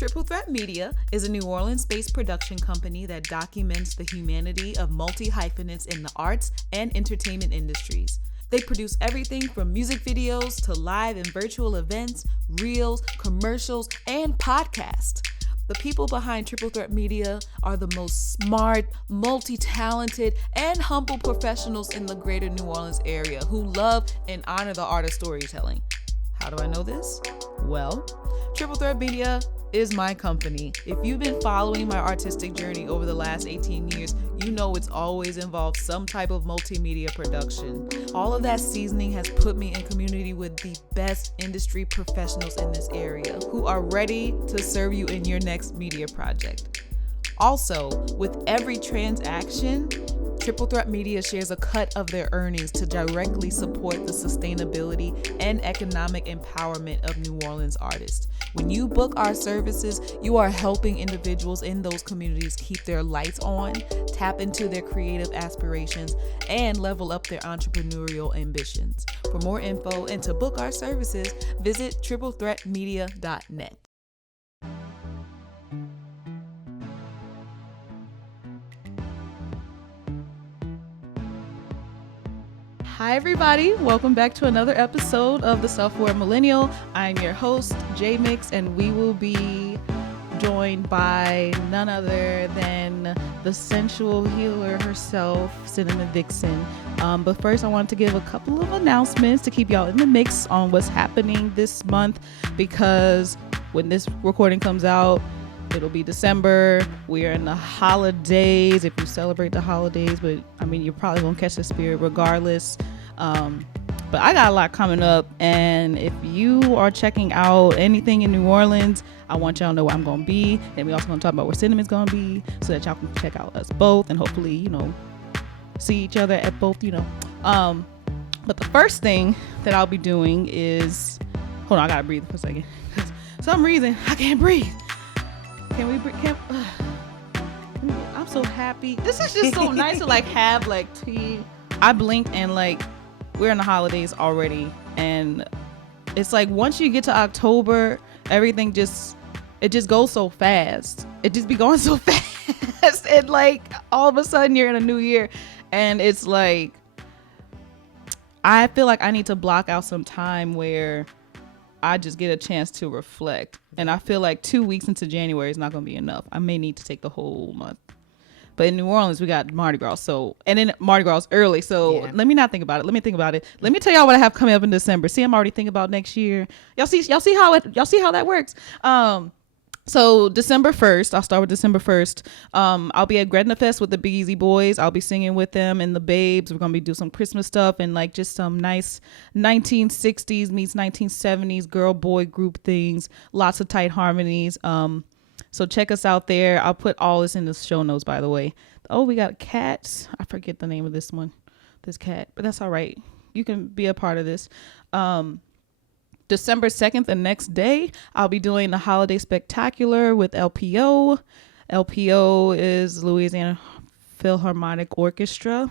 Triple Threat Media is a New Orleans-based production company that documents the humanity of multi-hyphenates in the arts and entertainment industries. They produce everything from music videos to live and virtual events, reels, commercials, and podcasts. The people behind Triple Threat Media are the most smart, multi-talented, and humble professionals in the greater New Orleans area who love and honor the art of storytelling. How do I know this? Well, Triple Threat Media is my company. If you've been following my artistic journey over the last 18 years, you know it's always involved some type of multimedia production. All of that seasoning has put me in community with the best industry professionals in this area who are ready to serve you in your next media project. Also, with every transaction, Triple Threat Media shares a cut of their earnings to directly support the sustainability and economic empowerment of New Orleans artists. When you book our services, you are helping individuals in those communities keep their lights on, tap into their creative aspirations, and level up their entrepreneurial ambitions. For more info and to book our services, visit triplethreatmedia.net. Hi everybody, welcome back to another episode of The Self-Aware Millennial. I'm your host, J.Mix, and we will be joined by none other than the sensual healer herself, Synamin Vixen. But first I want to give a couple of announcements to keep y'all in the mix on what's happening this month, because when this recording comes out, it'll be December. We are in the holidays, if you celebrate the holidays, but I mean, you're probably gonna catch the spirit regardless. But I got a lot coming up, and if you are checking out anything in New Orleans, I want y'all to know where I'm gonna be, and we also gonna talk about where Synamin's gonna be, so that y'all can check out us both and hopefully, see each other at both, But the first thing that I'll be doing is, hold on, I gotta breathe for a second, because for some reason I can't breathe. Can we breathe? I'm so happy. This is just so nice to have tea. I blinked and we're in the holidays already, and it's once you get to October, everything just goes so fast. It just be going so fast, and all of a sudden you're in a new year, and it's I feel like I need to block out some time where I just get a chance to reflect, and I feel like 2 weeks into January is not going to be enough. I may need to take the whole month. But in New Orleans, we got Mardi Gras, and then Mardi Gras early, so yeah. Let me not think about it. Let me think about it. Let me tell y'all what I have coming up in December. See, I'm already thinking about next year. Y'all see how that works. So December 1st, I'll start with December 1st. I'll be at Gretna Fest with the Big Easy Boys. I'll be singing with them and the Babes. We're going to be doing some Christmas stuff and just some nice 1960s meets 1970s girl boy group things. Lots of tight harmonies. So check us out there. I'll put all this in the show notes, by the way. Oh, we got cats. I forget the name of this cat, but that's all right. You can be a part of this. December 2nd, the next day, I'll be doing the Holiday Spectacular with LPO. LPO is Louisiana Philharmonic Orchestra,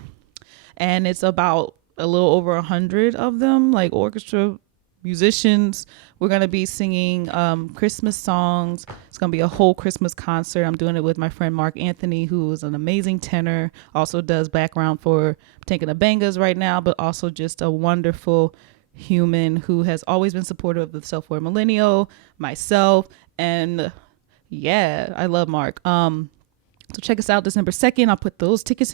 and it's about a little over 100 of them, orchestra musicians. We're going to be singing Christmas songs. It's going to be a whole Christmas concert. I'm doing it with my friend Mark Anthony, who is an amazing tenor, also does background for Taking the Bangas right now, but also just a wonderful human who has always been supportive of the Self-Aware Millennial, myself, and yeah, I love Mark. So check us out December 2nd. I'll put those tickets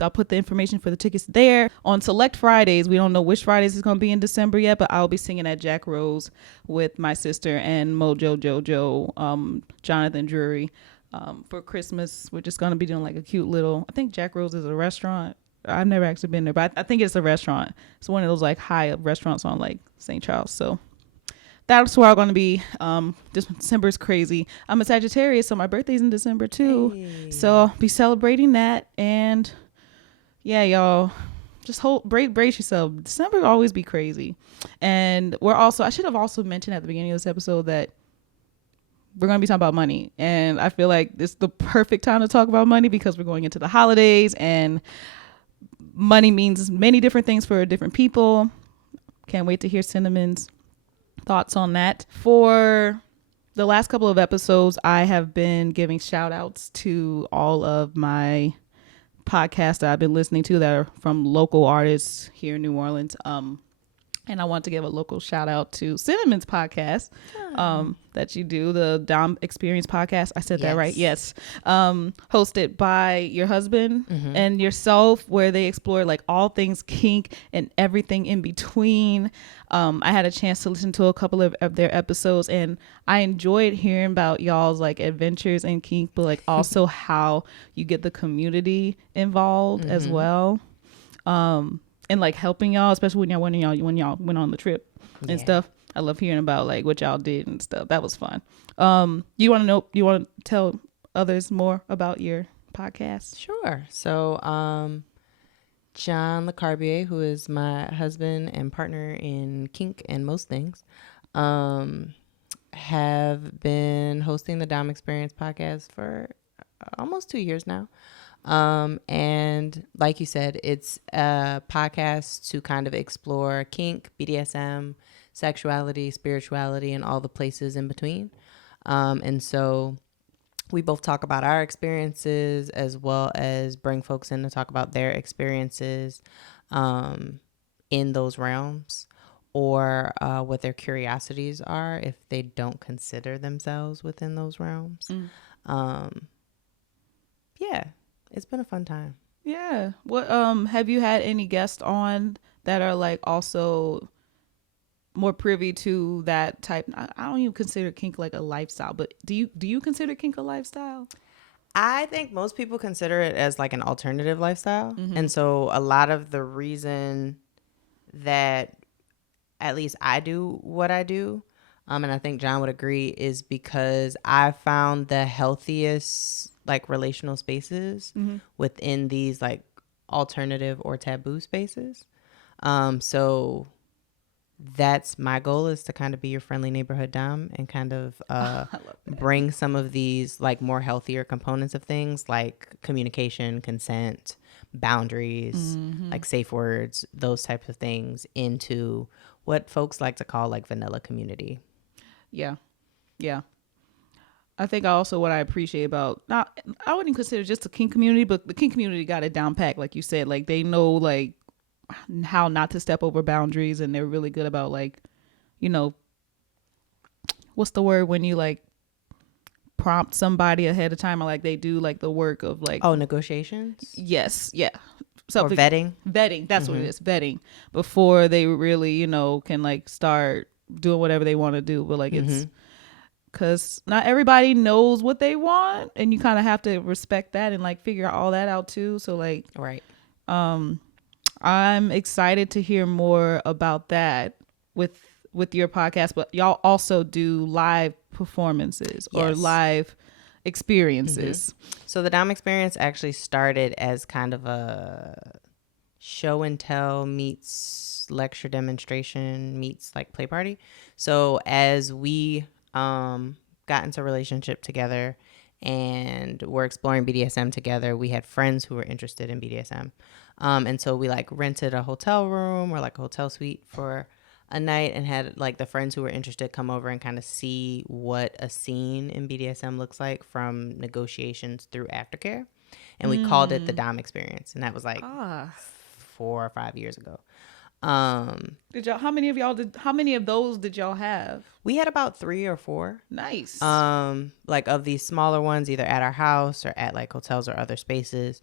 I'll put the information for the tickets there. On select Fridays, we don't know which Fridays it's going to be in December yet, but I'll be singing at Jack Rose with my sister and Mojo Jojo, Jonathan Drury. For Christmas, we're just going to be doing a cute little, I think Jack Rose is a restaurant. I've never actually been there, but I think it's a restaurant. It's one of those high up restaurants on St. Charles. So that's where I'm going to be. December is crazy. I'm a Sagittarius, so my birthday's in December too. Hey. So I'll be celebrating that. And yeah, y'all, just brace yourself. December will always be crazy. And I should have also mentioned at the beginning of this episode that we're going to be talking about money. And I feel like this is the perfect time to talk about money because we're going into the holidays, and money means many different things for different people. Can't wait to hear Synamin's thoughts on that. For the last couple of episodes, I have been giving shout outs to all of my podcasts that I've been listening to that are from local artists here in New Orleans. And I want to give a local shout out to Synnamin's podcast that you do, the Dom Experience podcast. I said that right? Yes. Hosted by your husband and yourself, where they explore like all things kink and everything in between. I had a chance to listen to a couple of their episodes, and I enjoyed hearing about y'all's like adventures in kink, but like also how you get the community involved as well. And like helping y'all, especially when y'all went on the trip and stuff. I love hearing about like what y'all did and stuff. That was fun. You want to tell others more about your podcast? Sure. So, John LeCarbier, who is my husband and partner in kink and most things, have been hosting the Dom Experience podcast for almost 2 years now. And like you said, it's a podcast to kind of explore kink, BDSM, sexuality, spirituality, and all the places in between. And so we both talk about our experiences as well as bring folks in to talk about their experiences in those realms, or what their curiosities are if they don't consider themselves within those realms. Yeah. It's been a fun time. Yeah. What have you had any guests on that are like also more privy to that type? I don't even consider kink like a lifestyle, but do you consider kink a lifestyle? I think most people consider it as like an alternative lifestyle. And so a lot of the reason that at least I do what I do, and I think John would agree, is because I found the healthiest like relational spaces within these like alternative or taboo spaces. So that's my goal, is to kind of be your friendly neighborhood dom and kind of bring some of these like more healthier components of things like communication, consent, boundaries, like safe words, those types of things into what folks like to call like vanilla community. Yeah. I think also what I appreciate about, not, I wouldn't consider just the kink community, but the kink community got it down packed. Like you said, like they know like how not to step over boundaries, and they're really good about like, you know, what's the word when you like prompt somebody ahead of time, or like they do like the work of like, negotiations. Yes. Yeah. Or vetting. That's what it is. Vetting before they really, you know, can like start doing whatever they want to do. But like it's, because not everybody knows what they want, and you kind of have to respect that and like figure all that out too. So like, right. I'm excited to hear more about that with your podcast. But y'all also do live performances or live experiences. So the Dom Experience actually started as kind of a show and tell meets lecture demonstration meets like play party. So as we got into a relationship together and we're exploring BDSM together, we had friends who were interested in BDSM. And so we like rented a hotel room or like a hotel suite for a night and had like the friends who were interested come over and kind of see what a scene in BDSM looks like from negotiations through aftercare. And we called it the Dom Experience. And that was like 4 or 5 years ago. How many of those did y'all have? We had about 3 or 4. Nice. Like of these smaller ones, either at our house or at like hotels or other spaces,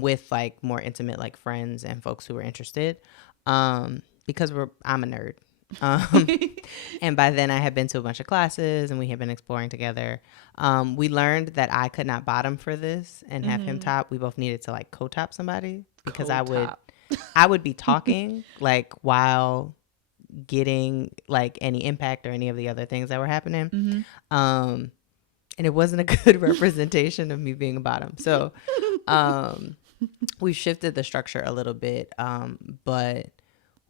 with like more intimate like friends and folks who were interested. Because I'm a nerd. And by then I had been to a bunch of classes and we had been exploring together. We learned that I could not bottom for this and have him top. We both needed to like co-top somebody, because I would be talking like while getting like any impact or any of the other things that were happening. And it wasn't a good representation of me being a bottom. So we shifted the structure a little bit. But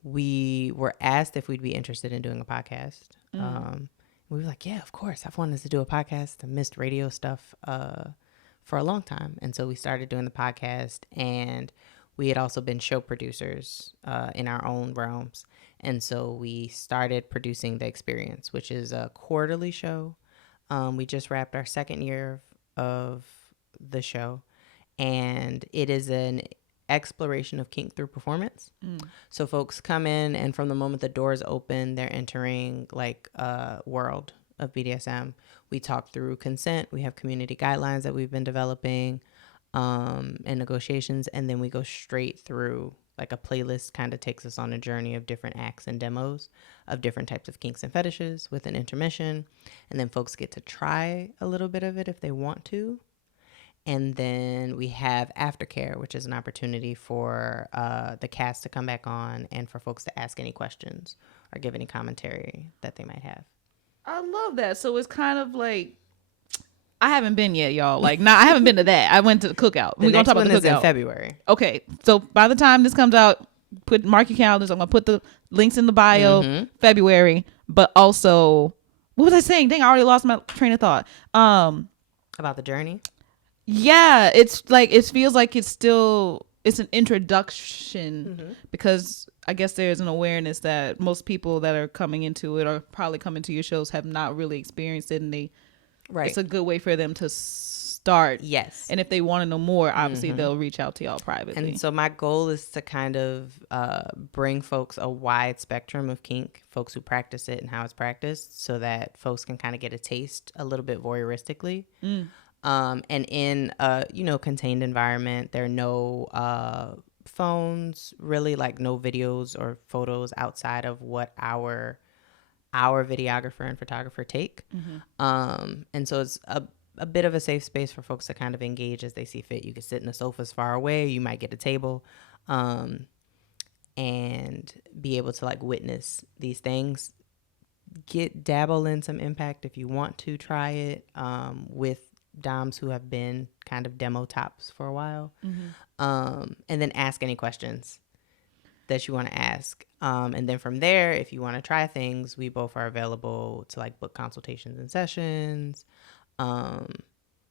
we were asked if we'd be interested in doing a podcast. We were like, yeah, of course. I've wanted to do a podcast. I missed radio stuff for a long time. And so we started doing the podcast, and we had also been show producers in our own realms. And so we started producing The Experience, which is a quarterly show We just wrapped our second year of the show, and it is an exploration of kink through performance. So folks come in, and from the moment the doors open, they're entering like a world of BDSM. We talk through consent. We have community guidelines that we've been developing, and negotiations, and then we go straight through like a playlist. Kind of takes us on a journey of different acts and demos of different types of kinks and fetishes with an intermission, and then folks get to try a little bit of it if they want to. And then we have aftercare, which is an opportunity for the cast to come back on and for folks to ask any questions or give any commentary that they might have. I love that. So it's kind of like, I haven't been yet, y'all. Like, nah, I haven't been to that. I went to the cookout. We're going to talk about the cookout in February. Okay. So by the time this comes out, mark your calendars. I'm going to put the links in the bio, February. But also, what was I saying? Dang, I already lost my train of thought. About the journey? Yeah, it's like, it feels like it's an introduction, because I guess there's an awareness that most people that are coming into it or probably coming to your shows have not really experienced it, and it's a good way for them to start. Yes. And if they want to know more, obviously they'll reach out to y'all privately. And so my goal is to kind of bring folks a wide spectrum of kink, folks who practice it and how it's practiced, so that folks can kind of get a taste a little bit voyeuristically. And in a contained environment, there are no phones, really, like no videos or photos outside of what our videographer and photographer take. And so it's a bit of a safe space for folks to kind of engage as they see fit. You can sit in the sofas far away, you might get a table, and be able to like witness these things. Dabble in some impact if you want to try it, with doms who have been kind of demo tops for a while, and then ask any questions that you want to ask, and then from there, if you want to try things, we both are available to like book consultations and sessions.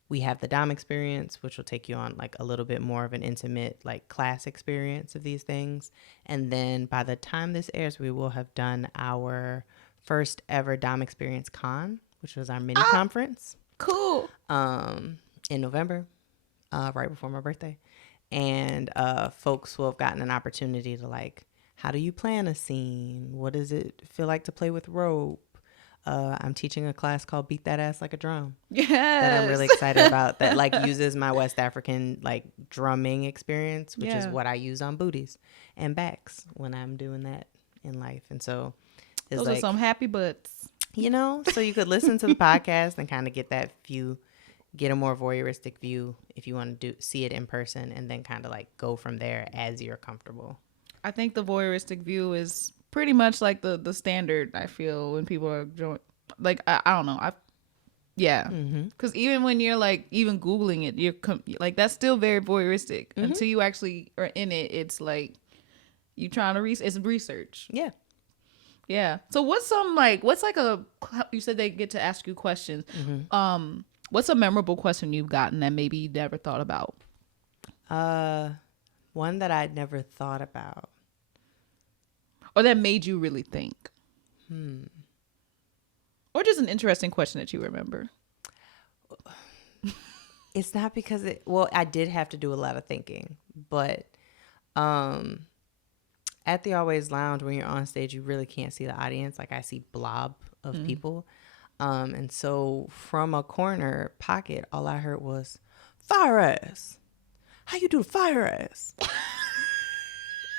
We have the dom experience, which will take you on like a little bit more of an intimate like class experience of these things, and then by the time this airs, we will have done our first ever dom experience con, which was our mini conference. Cool. In November, right before my birthday. And folks will have gotten an opportunity to like, how do you plan a scene? What does it feel like to play with rope? I'm teaching a class called Beat That Ass Like a Drum. Yes. That I'm really excited about, that like uses my West African like drumming experience, which is what I use on booties and backs when I'm doing that in life. And so those are some happy butts. So you could listen to the podcast and kind of get that view, get a more voyeuristic view if you want to see it in person, and then kind of like go from there as you're comfortable. I think the voyeuristic view is pretty much like the standard, I feel, when people are like, I don't know. Because even when you're like, even Googling it, you're like, that's still very voyeuristic. Until you actually are in it, it's like you trying to it's research. Yeah. So what's you said they get to ask you questions. What's a memorable question you've gotten that maybe you never thought about? One that I'd never thought about. Or that made you really think. Or just an interesting question that you remember. It's not because I did have to do a lot of thinking, but at the Always Lounge, when you're on stage, you really can't see the audience. Like, I see blob of people. And so from a corner pocket, all I heard was, fire ass. How you do fire ass?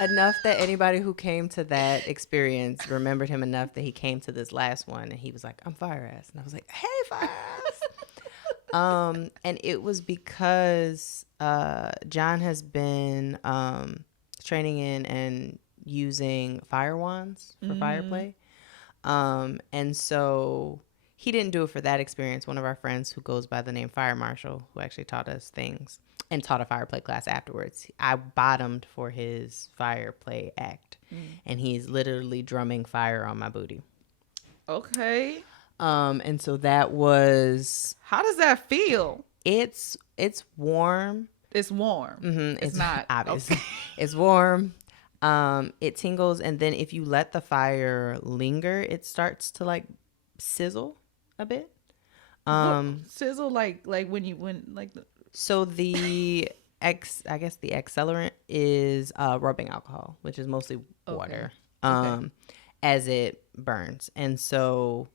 Enough that anybody who came to that experience remembered him enough that he came to this last one and he was like, I'm fire ass. And I was like, hey, fire ass. And it was because John has been training in and using fire wands for fire play. And so he didn't do it for that experience. One of our friends who goes by the name Fire Marshal, who actually taught us things and taught a fire play class afterwards, I bottomed for his fire play act. And he's literally drumming fire on my booty. Okay. And so that was... How does that feel? It's warm. It's warm. It's not obvious. Okay. It's warm. It tingles, and then if you let the fire linger, it starts to like sizzle a bit. Sizzle like when like the, So I guess the accelerant is rubbing alcohol, which is mostly okay. water, Okay. as it burns. And so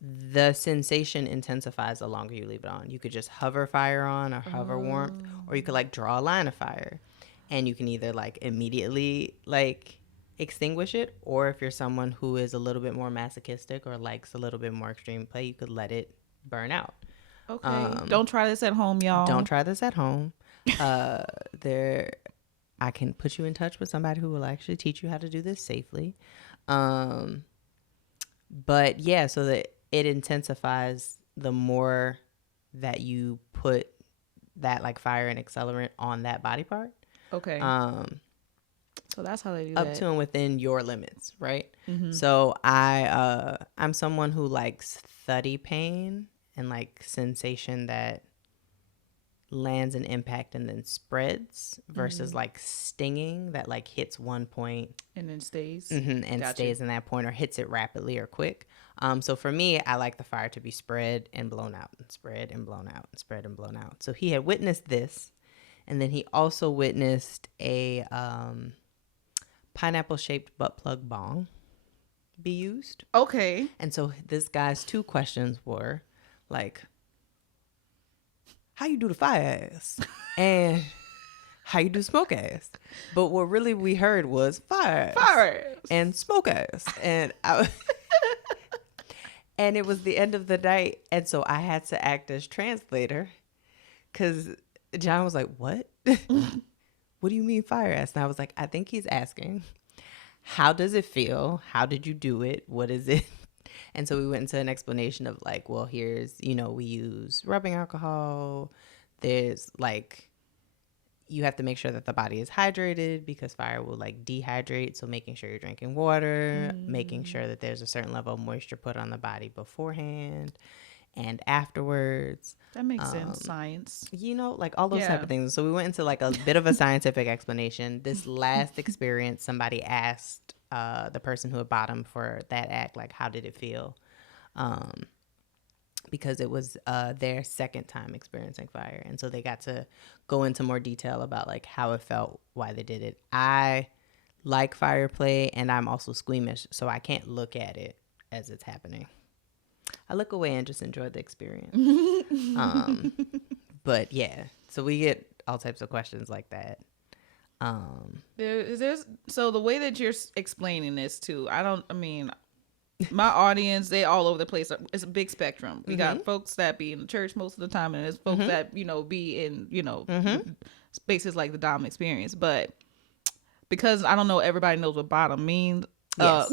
the sensation intensifies the longer you leave it on. You could just hover fire on or hover warmth, or you could like draw a line of fire, and you can either like immediately like extinguish it, or if you're someone who is a little bit more masochistic or likes a little bit more extreme play, you could let it burn out. Okay. Don't try this at home, Don't y'all. try this at home. Uh, there, I can put you in touch with somebody who will actually teach you how to do this safely. Um, but yeah, so that it intensifies the more that you put that like fire and accelerant on that body part. Okay. Um, So that's how they do up that. to and within your limits, right? Mm-hmm. So I'm someone who likes thuddy pain and like sensation that lands an impact and then spreads versus like stinging that like hits one point And then stays. and Gotcha. stays in that point or hits it rapidly or quick. So for me, I like the fire to be spread and blown out and spread and blown out and spread and blown out. So he had witnessed this, and then he also witnessed a pineapple shaped butt plug bong be used. Okay. And so this guy's two questions were like, how you do the fire ass and how you do smoke ass. But what really we heard was fire ass Fire. and smoke ass. And and it was the end of the night. And so I had to act as translator because John was like, what? What do you mean fire ass? And I was like, I think he's asking, how does it feel? How did you do it? What is it? And so we went into an explanation of like, well, here's, we use rubbing alcohol. There's like, you have to make sure that the body is hydrated because fire will like dehydrate. So making sure you're drinking water, making sure that there's a certain level of moisture put on the body beforehand and afterwards. That makes sense. Science. Like all those type of things. So we went into like a bit of a scientific explanation. This last experience, somebody asked the person who had bottomed for that act, like, how did it feel? Because it was their second time experiencing fire. And so they got to go into more detail about like how it felt, why they did it. I like fire play and I'm also squeamish, so I can't look at it as it's happening. I look away and just enjoy the experience. But yeah, so we get all types of questions like that. There's so the way that you're explaining this too, my audience, they all over the place. It's a big spectrum. We got folks that be in the church most of the time, and there's folks that be in spaces like the Dom experience. But because I don't know, everybody knows what bottom means. Yes.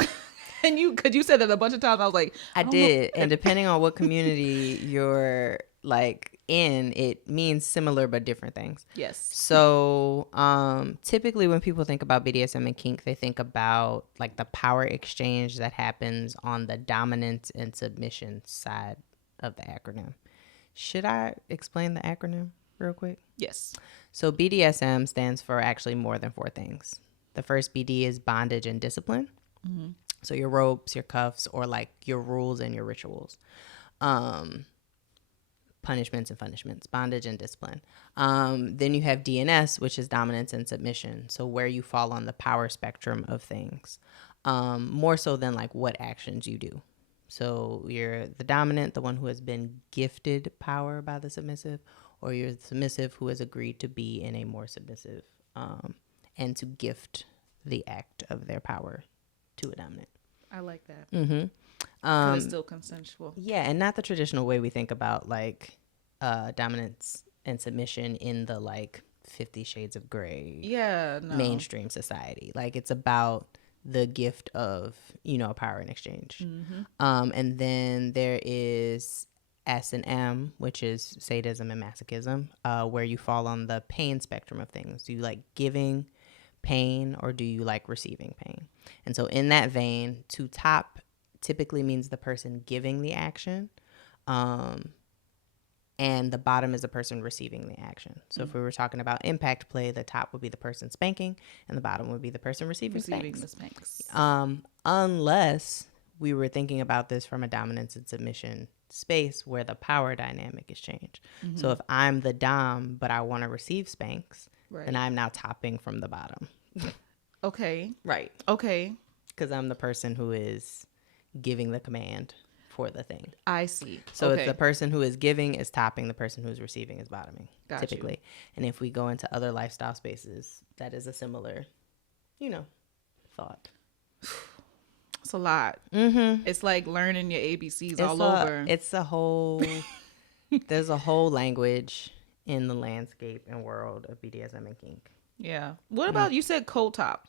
And because you said that a bunch of times, I was like, I did, and depending on what community you're like in, it means similar but different things. Yes. So typically when people think about BDSM and kink, they think about like the power exchange that happens on the dominance and submission side of the acronym. Should I explain the acronym real quick? Yes. So BDSM stands for actually more than 4 things. The first BD is bondage and discipline. Mm-hmm. So your ropes, your cuffs, or like your rules and your rituals. Punishments and punishments, bondage and discipline. Then you have DNS, which is dominance and submission. So where you fall on the power spectrum of things, more so than like what actions you do. So you're the dominant, the one who has been gifted power by the submissive, or you're the submissive who has agreed to be in a more submissive and to gift the act of their power to a dominant. I like that. Mm-hmm. It's still consensual. Yeah, and not the traditional way we think about like dominance and submission in the like 50 Shades of Grey mainstream society. Like it's about the gift of, a power in exchange. Mm-hmm. And then there is S&M, which is sadism and masochism, where you fall on the pain spectrum of things. Do you like giving pain or do you like receiving pain? And so in that vein, to top typically means the person giving the action, and the bottom is the person receiving the action. So if we were talking about impact play, the top would be the person spanking and the bottom would be the person receiving the spanks. spanks. Unless we were thinking about this from a dominance and submission space where the power dynamic is changed. Mm-hmm. So if I'm the dom, but I want to receive spanks, Right. then I'm now topping from the bottom. Okay. Right. Okay. Because I'm the person who is giving the command for the thing. I see. So okay. it's the person who is giving is topping, the person who is receiving is bottoming, Got typically. you. And if we go into other lifestyle spaces, that is a similar, thought. It's a lot. Mm-hmm. It's like learning your ABCs all over. It's a whole, there's a whole language in the landscape and world of BDSM and kink. Yeah. What about, you said coat top?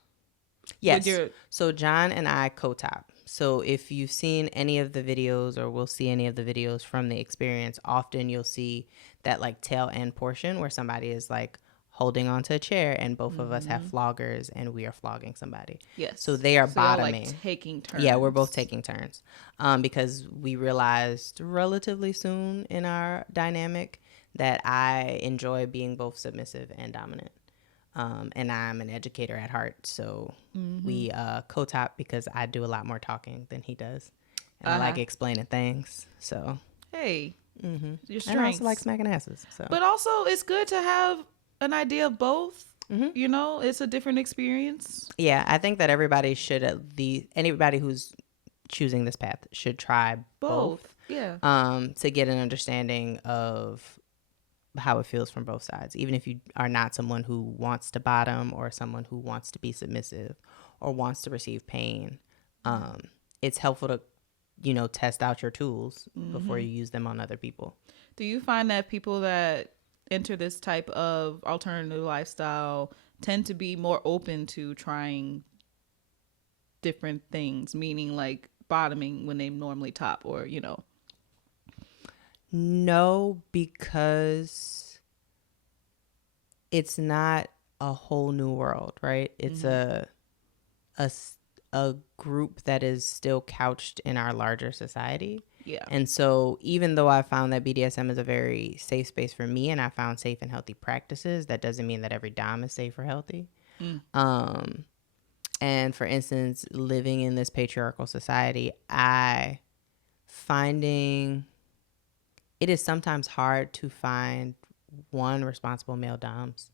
Yes. So John and I co-top. So if you've seen any of the videos or will see any of the videos from the experience, often you'll see that like tail end portion where somebody is like holding onto a chair and both of us have floggers and we are flogging somebody. Yes. So they are bottoming. Like taking turns. Yeah, we're both taking turns. Because we realized relatively soon in our dynamic that I enjoy being both submissive and dominant. And I'm an educator at heart, so we co-top because I do a lot more talking than he does, and I like explaining things. So hey, your strengths. And I also like smacking asses. So, but also it's good to have an idea of both. You know, it's a different experience. Yeah, I think that everybody anybody who's choosing this path should try both. Yeah. To get an understanding of how it feels from both sides, even if you are not someone who wants to bottom or someone who wants to be submissive or wants to receive pain. It's helpful to test out your tools before you use them on other people. Do you find that people that enter this type of alternative lifestyle tend to be more open to trying different things, meaning like bottoming when they normally top, or No, because it's not a whole new world, right? It's a group that is still couched in our larger society. Yeah. And so even though I found that BDSM is a very safe space for me and I found safe and healthy practices, that doesn't mean that every dom is safe or healthy. And for instance, living in this patriarchal society, it is sometimes hard to find one, responsible male doms,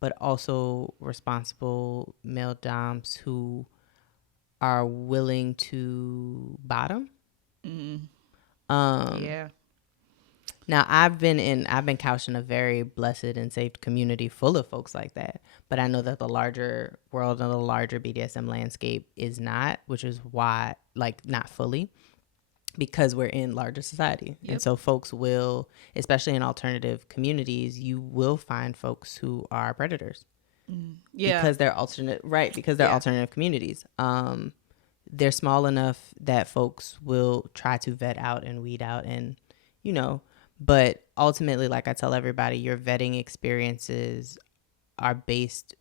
but also responsible male doms who are willing to bottom. Yeah. Now I've been couched in a very blessed and safe community full of folks like that, but I know that the larger world and the larger BDSM landscape is not, which is why, like, not fully, because we're in larger society. And so folks will, especially in alternative communities, you will find folks who are predators. Yeah. Because they're alternative communities. They're small enough that folks will try to vet out and weed out and, but ultimately, like I tell everybody, your vetting experiences are based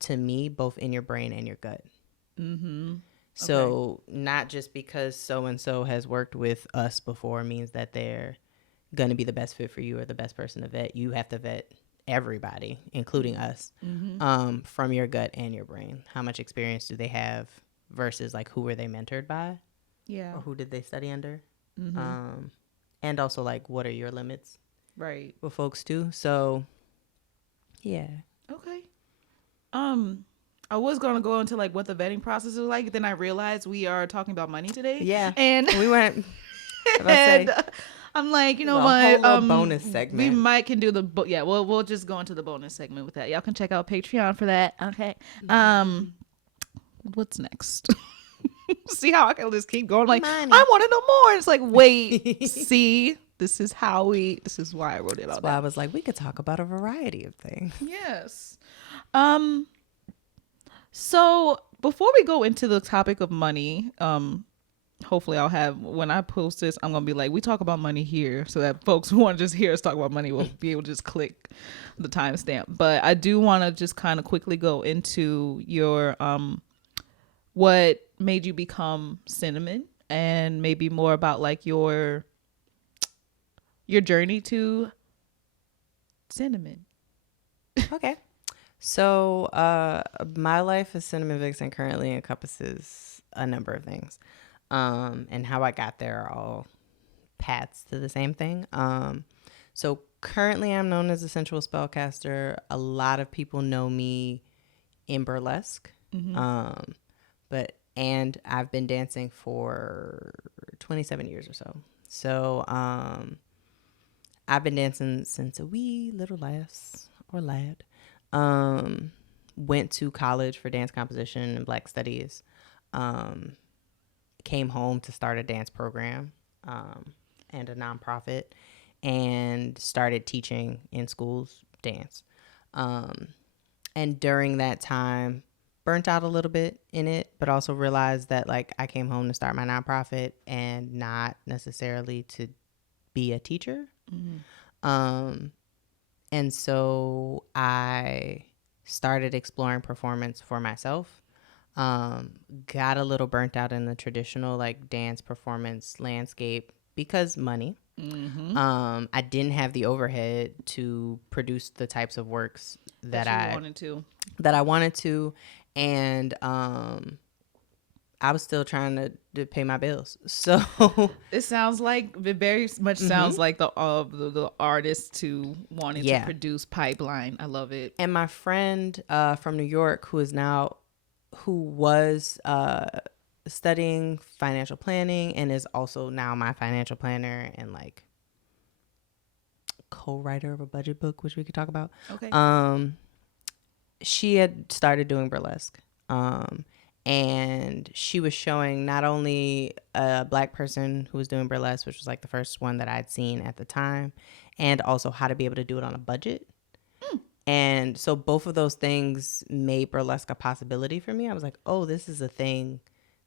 to me, both in your brain and your gut. So not just because so-and-so has worked with us before means that they're going to be the best fit for you or the best person to vet. You have to vet everybody, including us, from your gut and your brain. How much experience do they have versus like who were they mentored by? Yeah. Or who did they study under? And also like what are your limits? Right. With folks too. So yeah. Okay. I was gonna go into like what the vetting process is like, then I realized we are talking about money today. Yeah. And we went and I'm like, what? Whole bonus segment. We might can do we'll just go into the bonus segment with that. Y'all can check out Patreon for that. Okay. What's next? See how I can just keep going? Like, money. I want to know more. It's like, wait, see, this is why I wrote it all That's why I down. was like, we could talk about a variety of things. Yes. So before we go into the topic of money, hopefully I'll have, when I post this, I'm gonna be like, we talk about money here, so that folks who want to just hear us talk about money will be able to just click the timestamp. But I do want to just kind of quickly go into your what made you become Synamin, and maybe more about like your journey to Synamin. Okay. So my life as Synamin Vixen currently encompasses a number of things. And how I got there are all paths to the same thing. So currently I'm known as a sensual spellcaster. A lot of people know me in burlesque. And I've been dancing for 27 years or so. So I've been dancing since a wee little lass or lad. Went to college for dance composition and Black studies. Came home to start a dance program and a nonprofit, and started teaching in schools dance. And during that time, burnt out a little bit in it, but also realized that like I came home to start my nonprofit and not necessarily to be a teacher. And so I started exploring performance for myself. Got a little burnt out in the traditional like dance performance landscape because money. I didn't have the overhead to produce the types of works that I wanted to, and I was still trying to pay my bills. So it sounds like it very much sounds like the artist to wanting to produce pipeline. I love it. And my friend from New York who was studying financial planning and is also now my financial planner and like co-writer of a budget book, which we could talk about. Okay. She had started doing burlesque. And she was showing not only a Black person who was doing burlesque, which was like the first one that I'd seen at the time, and also how to be able to do it on a budget. And so both of those things made burlesque a possibility for me. I was like, oh, this is a thing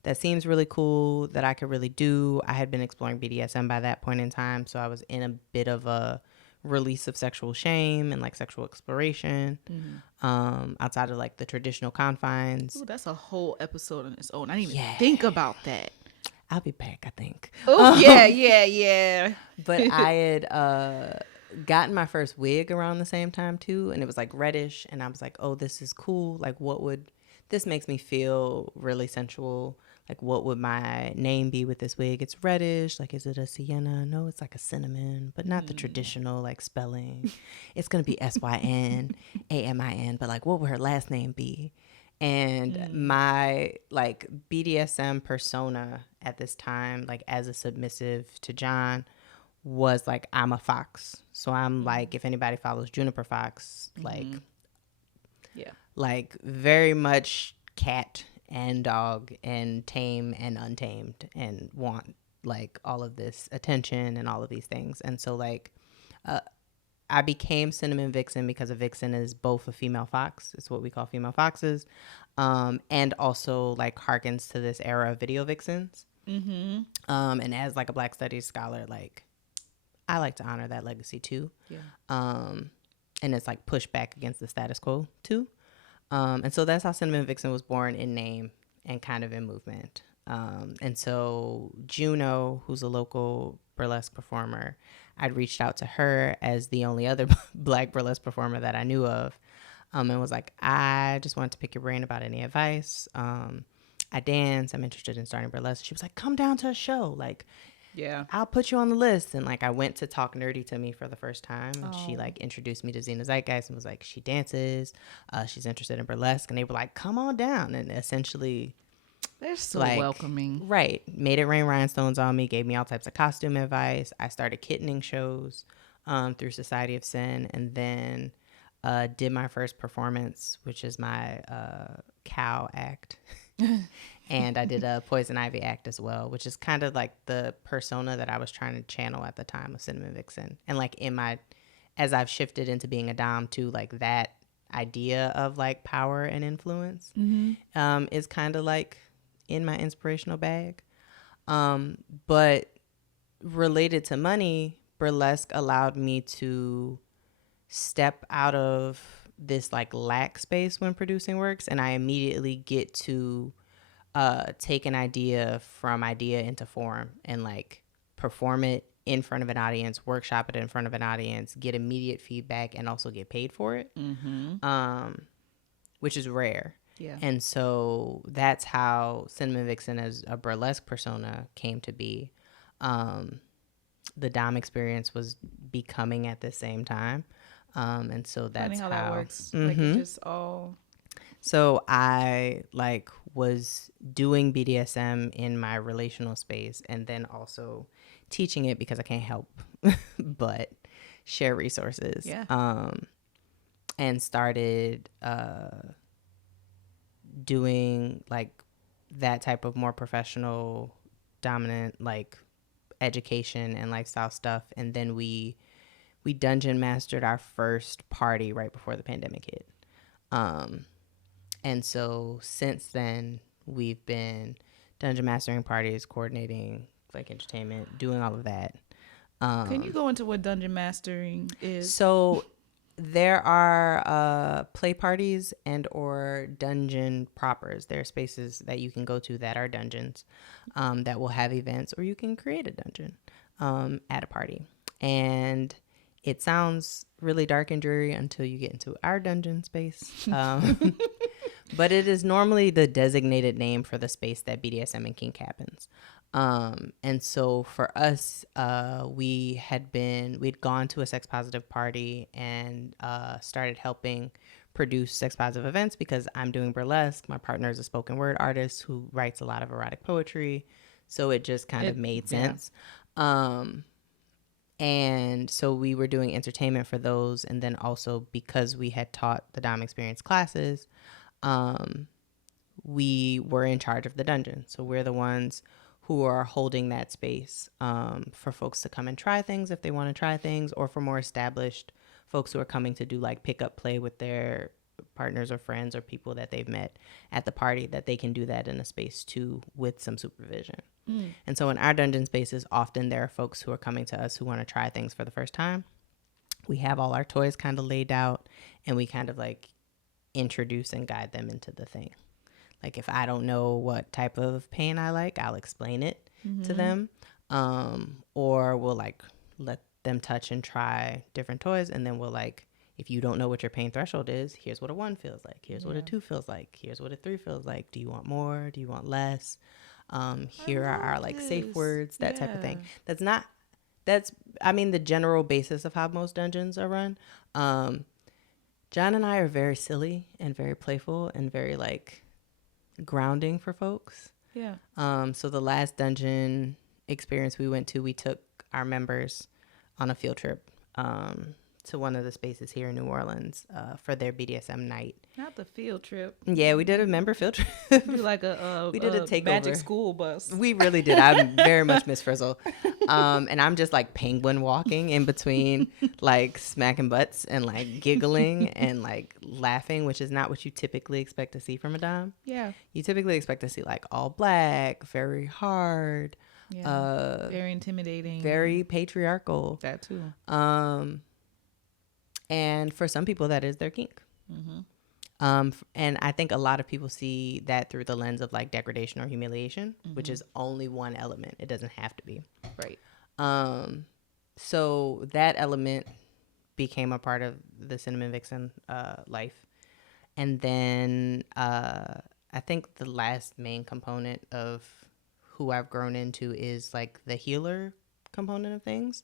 that seems really cool that I could really do. I had been exploring BDSM by that point in time, so I was in a bit of a release of sexual shame and like sexual exploration outside of like the traditional confines. Ooh, that's a whole episode on its own. I didn't even think about that. I'll be back, I think. Oh, yeah. But I had gotten my first wig around the same time too, and it was like reddish, and I was like, oh, this is cool. Like, this makes me feel really sensual. Like, what would my name be with this wig? It's reddish. Like, is it a sienna? No, it's like a cinnamon, but not the traditional like spelling. It's gonna be SYNAMIN, but like, what would her last name be? And my like BDSM persona at this time, like as a submissive to John, was like I'm a fox. So I'm like, if anybody follows Juniper Fox, like very much cat and dog and tame and untamed and want like all of this attention and all of these things. And so like I became Synamin Vixen because a vixen is both a female fox. It's what we call female foxes. And also like harkens to this era of video vixens. And as like a Black studies scholar, like I like to honor that legacy too. And it's like push back against the status quo too. And so that's how Synamin Vixen was born in name and kind of in movement. And so Juno, who's a local burlesque performer, I'd reached out to her as the only other Black burlesque performer that I knew of, and was like, I just wanted to pick your brain about any advice. I dance. I'm interested in starting burlesque. She was like, come down to a show. Like, I'll put you on the list. And like I went to Talk Nerdy to Me for the first time, and she like introduced me to Xena Zeitgeist and was like, she dances, she's interested in burlesque, and they were like, come on down. And essentially they're so like, welcoming, right, made it rain rhinestones on me, gave me all types of costume advice. I started kittening shows through Society of Sin, and then did my first performance, which is my cow act. And I did a Poison Ivy act as well, which is kind of like the persona that I was trying to channel at the time of Synamin Vixen. And like as I've shifted into being a dom too, like that idea of like power and influence is kind of like in my inspirational bag. But related to money, burlesque allowed me to step out of this like lack space when producing works, and I immediately get to take an idea from idea into form and like perform it in front of an audience, workshop it in front of an audience, get immediate feedback, and also get paid for it, which is rare. Yeah. And so that's how Synamin Vixen as a burlesque persona came to be. The Dom experience was becoming at the same time. And so Funny that's how that how. works. Like it just all. So I like was doing BDSM in my relational space and then also teaching it because I can't help but share resources. Yeah. And started doing like that type of more professional, dominant like education and lifestyle stuff. And then we dungeon mastered our first party right before the pandemic hit. And so since then, we've been dungeon mastering parties, coordinating like entertainment, doing all of that. Can you go into what dungeon mastering is? So there are play parties and or dungeon propers. There are spaces that you can go to that are dungeons that will have events, or you can create a dungeon at a party. And it sounds really dark and dreary until you get into our dungeon space. But it is normally the designated name for the space that BDSM and kink happens. And so for us, we'd gone to a sex positive party and started helping produce sex positive events because I'm doing burlesque. My partner is a spoken word artist who writes a lot of erotic poetry. So it just kind of made sense. And so we were doing entertainment for those. And then also because we had taught the Dom Experience classes, we were in charge of the dungeon. So we're the ones who are holding that space for folks to come and try things if they want to try things, or for more established folks who are coming to do like pick up play with their partners or friends or people that they've met at the party, that they can do that in a space too with some supervision. And so in our dungeon spaces, often there are folks who are coming to us who want to try things for the first time. We have all our toys kind of laid out and we kind of like introduce and guide them into the thing. Like if I don't know what type of pain I like, I'll explain it to them. Or we'll like let them touch and try different toys. And then we'll like, if you don't know what your pain threshold is, here's what a 1 feels like. Here's what a 2 feels like. Here's what a 3 feels like. Do you want more? Do you want less? Here are our like safe words, that type of thing. I mean, the general basis of how most dungeons are run. John and I are very silly and very playful and very like grounding for folks. Yeah. So the last dungeon experience we went to, we took our members on a field trip to one of the spaces here in New Orleans for their BDSM night. Not the field trip. Yeah, we did a member field trip. Do like a we did a takeover. magic school bus. We really did. I very much miss Frizzle. And I'm just like penguin walking in between like smacking butts and like giggling and like laughing, which is not what you typically expect to see from a dom. Yeah. You typically expect to see like all black, very hard, very intimidating, very patriarchal. That too. And for some people that is their kink. And I think a lot of people see that through the lens of like degradation or humiliation, which is only one element. It doesn't have to be. Right. So that element became a part of the Synamin Vixen life. And then I think the last main component of who I've grown into is like the healer component of things,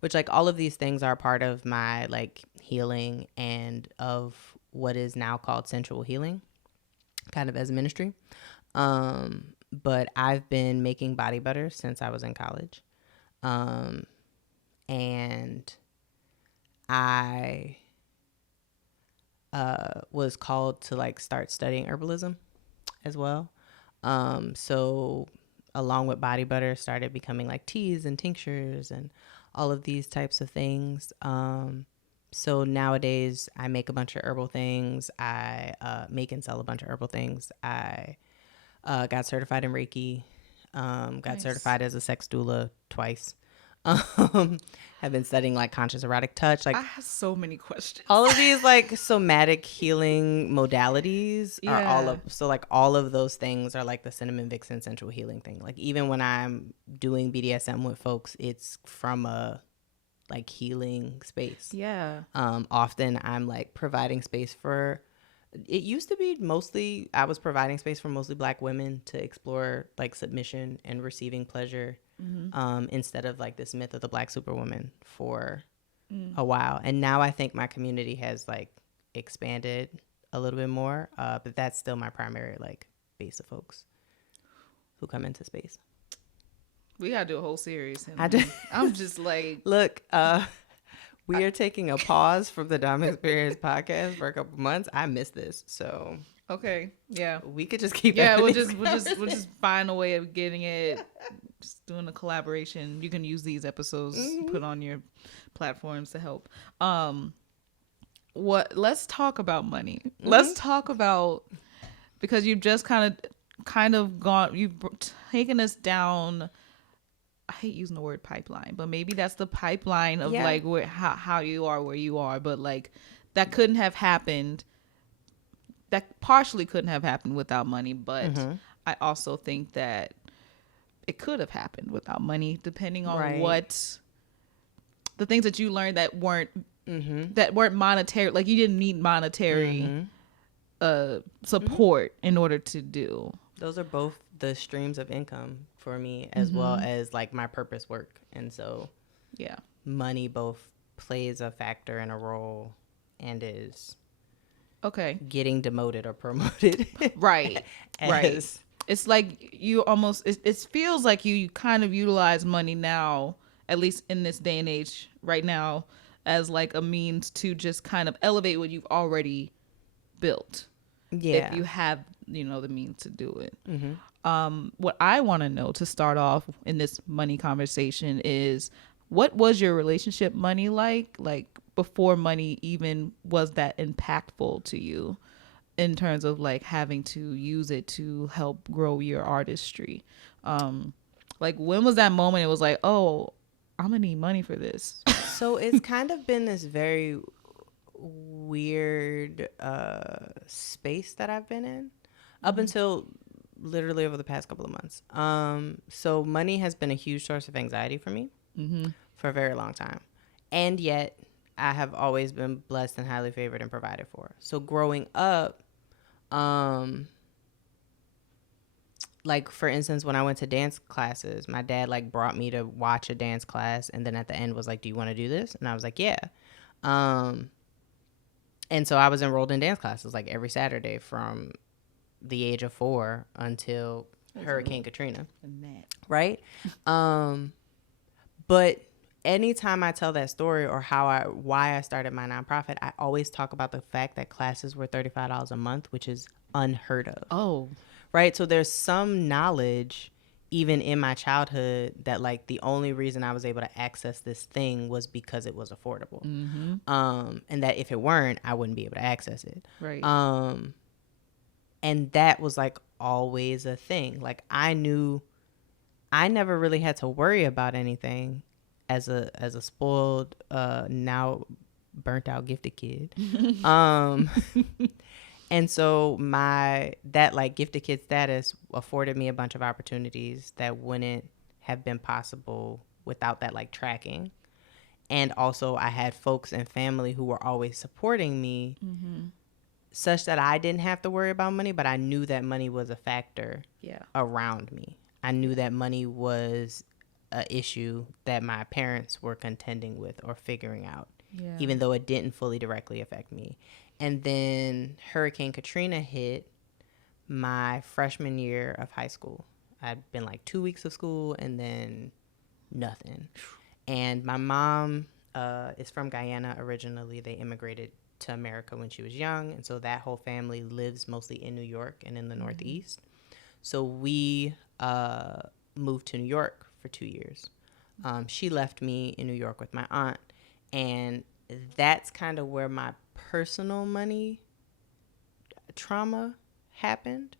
which like all of these things are part of my like healing and of what is now called sensual healing, kind of as a ministry. But I've been making body butter since I was in college. And I was called to like start studying herbalism as well. So along with body butter, started becoming like teas and tinctures and all of these types of things. So nowadays I make a bunch of herbal things. I make and sell a bunch of herbal things. I got certified in Reiki, got certified as a sex doula twice. Have been studying like conscious erotic touch. Like I have so many questions. All of these like somatic healing modalities are all of those things are like the Synamin Vixen sensual healing thing. Like even when I'm doing BDSM with folks, it's from a like healing space. Yeah. Often I'm like providing space for It used to be mostly, I was providing space for mostly Black women to explore like submission and receiving pleasure, instead of like this myth of the Black superwoman for a while. And now I think my community has like expanded a little bit more, but that's still my primary like base of folks who come into space. We gotta do a whole series. I do. I'm just like, Look, we are taking a pause from the Dom Experience podcast for a couple months. I miss this, so okay, yeah, we could just keep. yeah. We'll just find a way of getting it. Just doing a collaboration. You can use these episodes, put on your platforms to help. Let's talk about money. Let's talk about, because you've just kind of gone. You've taken us down. I hate using the word pipeline, but maybe that's the pipeline of like where how you are where you are. But like that couldn't have happened. That partially couldn't have happened without money, but I also think that it could have happened without money, depending on what the things that you learned that weren't monetary. Like you didn't need monetary support in order to do. Those are both the streams of income for me, as well as like my purpose work. And so money both plays a factor and a role, and is getting demoted or promoted. Right. It's like you almost, it feels like you kind of utilize money now, at least in this day and age right now, as like a means to just kind of elevate what you've already built. Yeah. If you have, the means to do it. What I want to know to start off in this money conversation is, what was your relationship money like before money even was that impactful to you, in terms of like having to use it to help grow your artistry? Like when was that moment it was like, oh, I'm gonna need money for this? So it's kind of been this very weird space that I've been in up until literally over the past couple of months. So money has been a huge source of anxiety for me for a very long time. And yet I have always been blessed and highly favored and provided for. So growing up, like for instance, when I went to dance classes, my dad like brought me to watch a dance class, and then at the end was like, do you want to do this? And I was like, yeah. And so I was enrolled in dance classes like every Saturday from the age of 4 until Hurricane Katrina. Right? But anytime I tell that story, or why I started my nonprofit, I always talk about the fact that classes were $35 a month, which is unheard of. Oh. Right? So there's some knowledge even in my childhood that like the only reason I was able to access this thing was because it was affordable. And that if it weren't, I wouldn't be able to access it. Right. And that was like always a thing. Like I knew I never really had to worry about anything as a spoiled, now burnt out gifted kid. And so that like gifted kid status afforded me a bunch of opportunities that wouldn't have been possible without that like tracking. And also I had folks and family who were always supporting me, such that I didn't have to worry about money, but I knew that money was a factor around me. I knew that money was an issue that my parents were contending with or figuring out, even though it didn't fully directly affect me. And then Hurricane Katrina hit my freshman year of high school. I'd been like 2 weeks of school and then nothing. And my mom is from Guyana originally. They immigrated to America when she was young. And so that whole family lives mostly in New York and in the Northeast. So we moved to New York for 2 years. She left me in New York with my aunt. And that's kind of where my personal money trauma happened,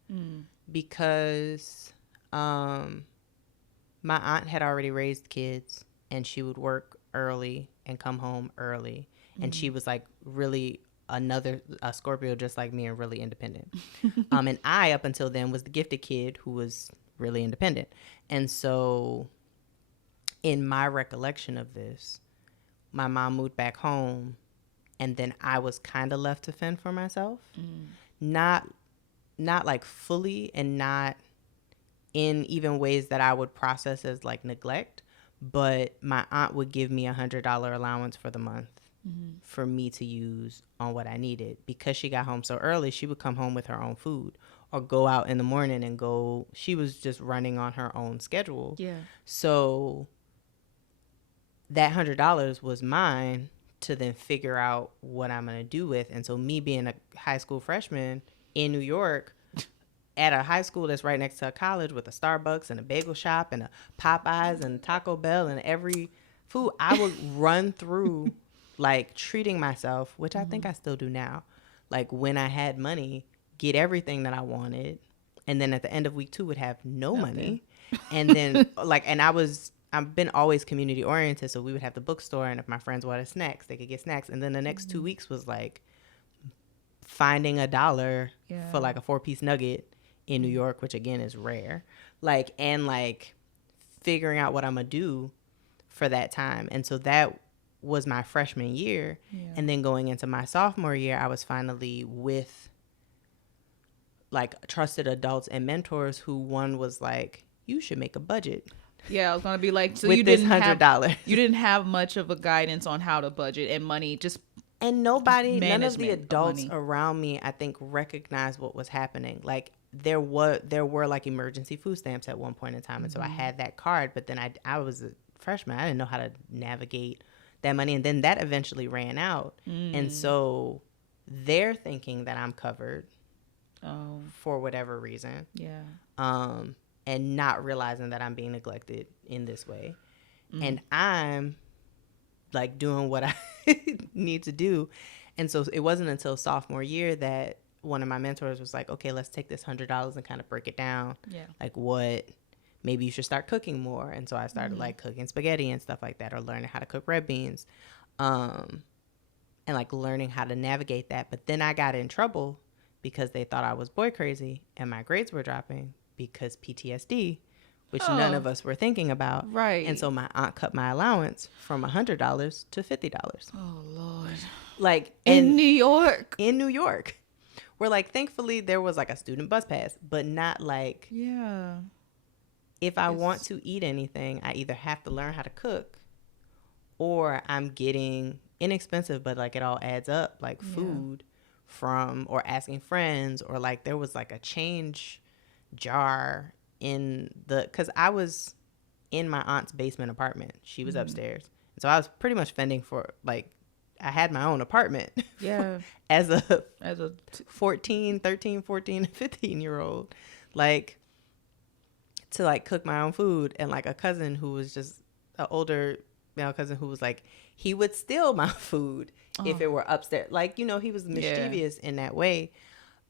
because my aunt had already raised kids, and she would work early and come home early. And she was like really a Scorpio just like me and really independent. And I, up until then, was the gifted kid who was really independent. And so in my recollection of this, my mom moved back home, and then I was kind of left to fend for myself. not like fully, and not in even ways that I would process as like neglect, but my aunt would give me $100 allowance for the month for me to use on what I needed. Because she got home so early, she would come home with her own food or go out in the morning and go. She was just running on her own schedule. Yeah. So that $100 was mine to then figure out what I'm going to do with. And so me being a high school freshman in New York at a high school that's right next to a college with a Starbucks and a bagel shop and a Popeyes and Taco Bell and every food, I would run through like treating myself, which I think I still do now. Like when I had money, get everything that I wanted. And then at the end of week 2 would have no money. And then like, and I've been always community oriented. So we would have the bookstore, and if my friends wanted snacks, they could get snacks. And then the next 2 weeks was like finding $1 for like a 4-piece nugget in New York, which again is rare. Like, and like figuring out what I'm going to do for that time. And so that was my freshman year. And then going into my sophomore year, I was finally with like trusted adults and mentors who one was like, you should make a budget. Yeah, I was gonna be like, so with you this didn't have $100. You didn't have much of a guidance on how to budget and money, just and none of the management of adults money. around me, I think, recognized what was happening. Like there were like emergency food stamps at one point in time, and so I had that card. But then I was a freshman, I didn't know how to navigate that money, and then that eventually ran out, and so they're thinking that I'm covered for whatever reason. And not realizing that I'm being neglected in this way. And I'm like doing what I need to do. And so it wasn't until sophomore year that one of my mentors was like, okay, let's take this $100 and kind of break it down. Like what, maybe you should start cooking more. And so I started like cooking spaghetti and stuff like that, or learning how to cook red beans. And like learning how to navigate that. But then I got in trouble because they thought I was boy crazy and my grades were dropping because PTSD, which none of us were thinking about. Right. And so my aunt cut my allowance from $100 to $50. Oh, Lord. Like in New York. In New York. Where like thankfully there was like a student bus pass, but not like, if I want to eat anything, I either have to learn how to cook, or I'm getting inexpensive, but like it all adds up, like food from, or asking friends, or like there was like a change jar in the, because I was in my aunt's basement apartment. She was upstairs. And so I was pretty much fending for, like, I had my own apartment as a 13, 14, 15-year-old, like, to like cook my own food. And like a cousin who was just an older male cousin who was like, he would steal my food if it were upstairs. Like, you know, he was mischievous in that way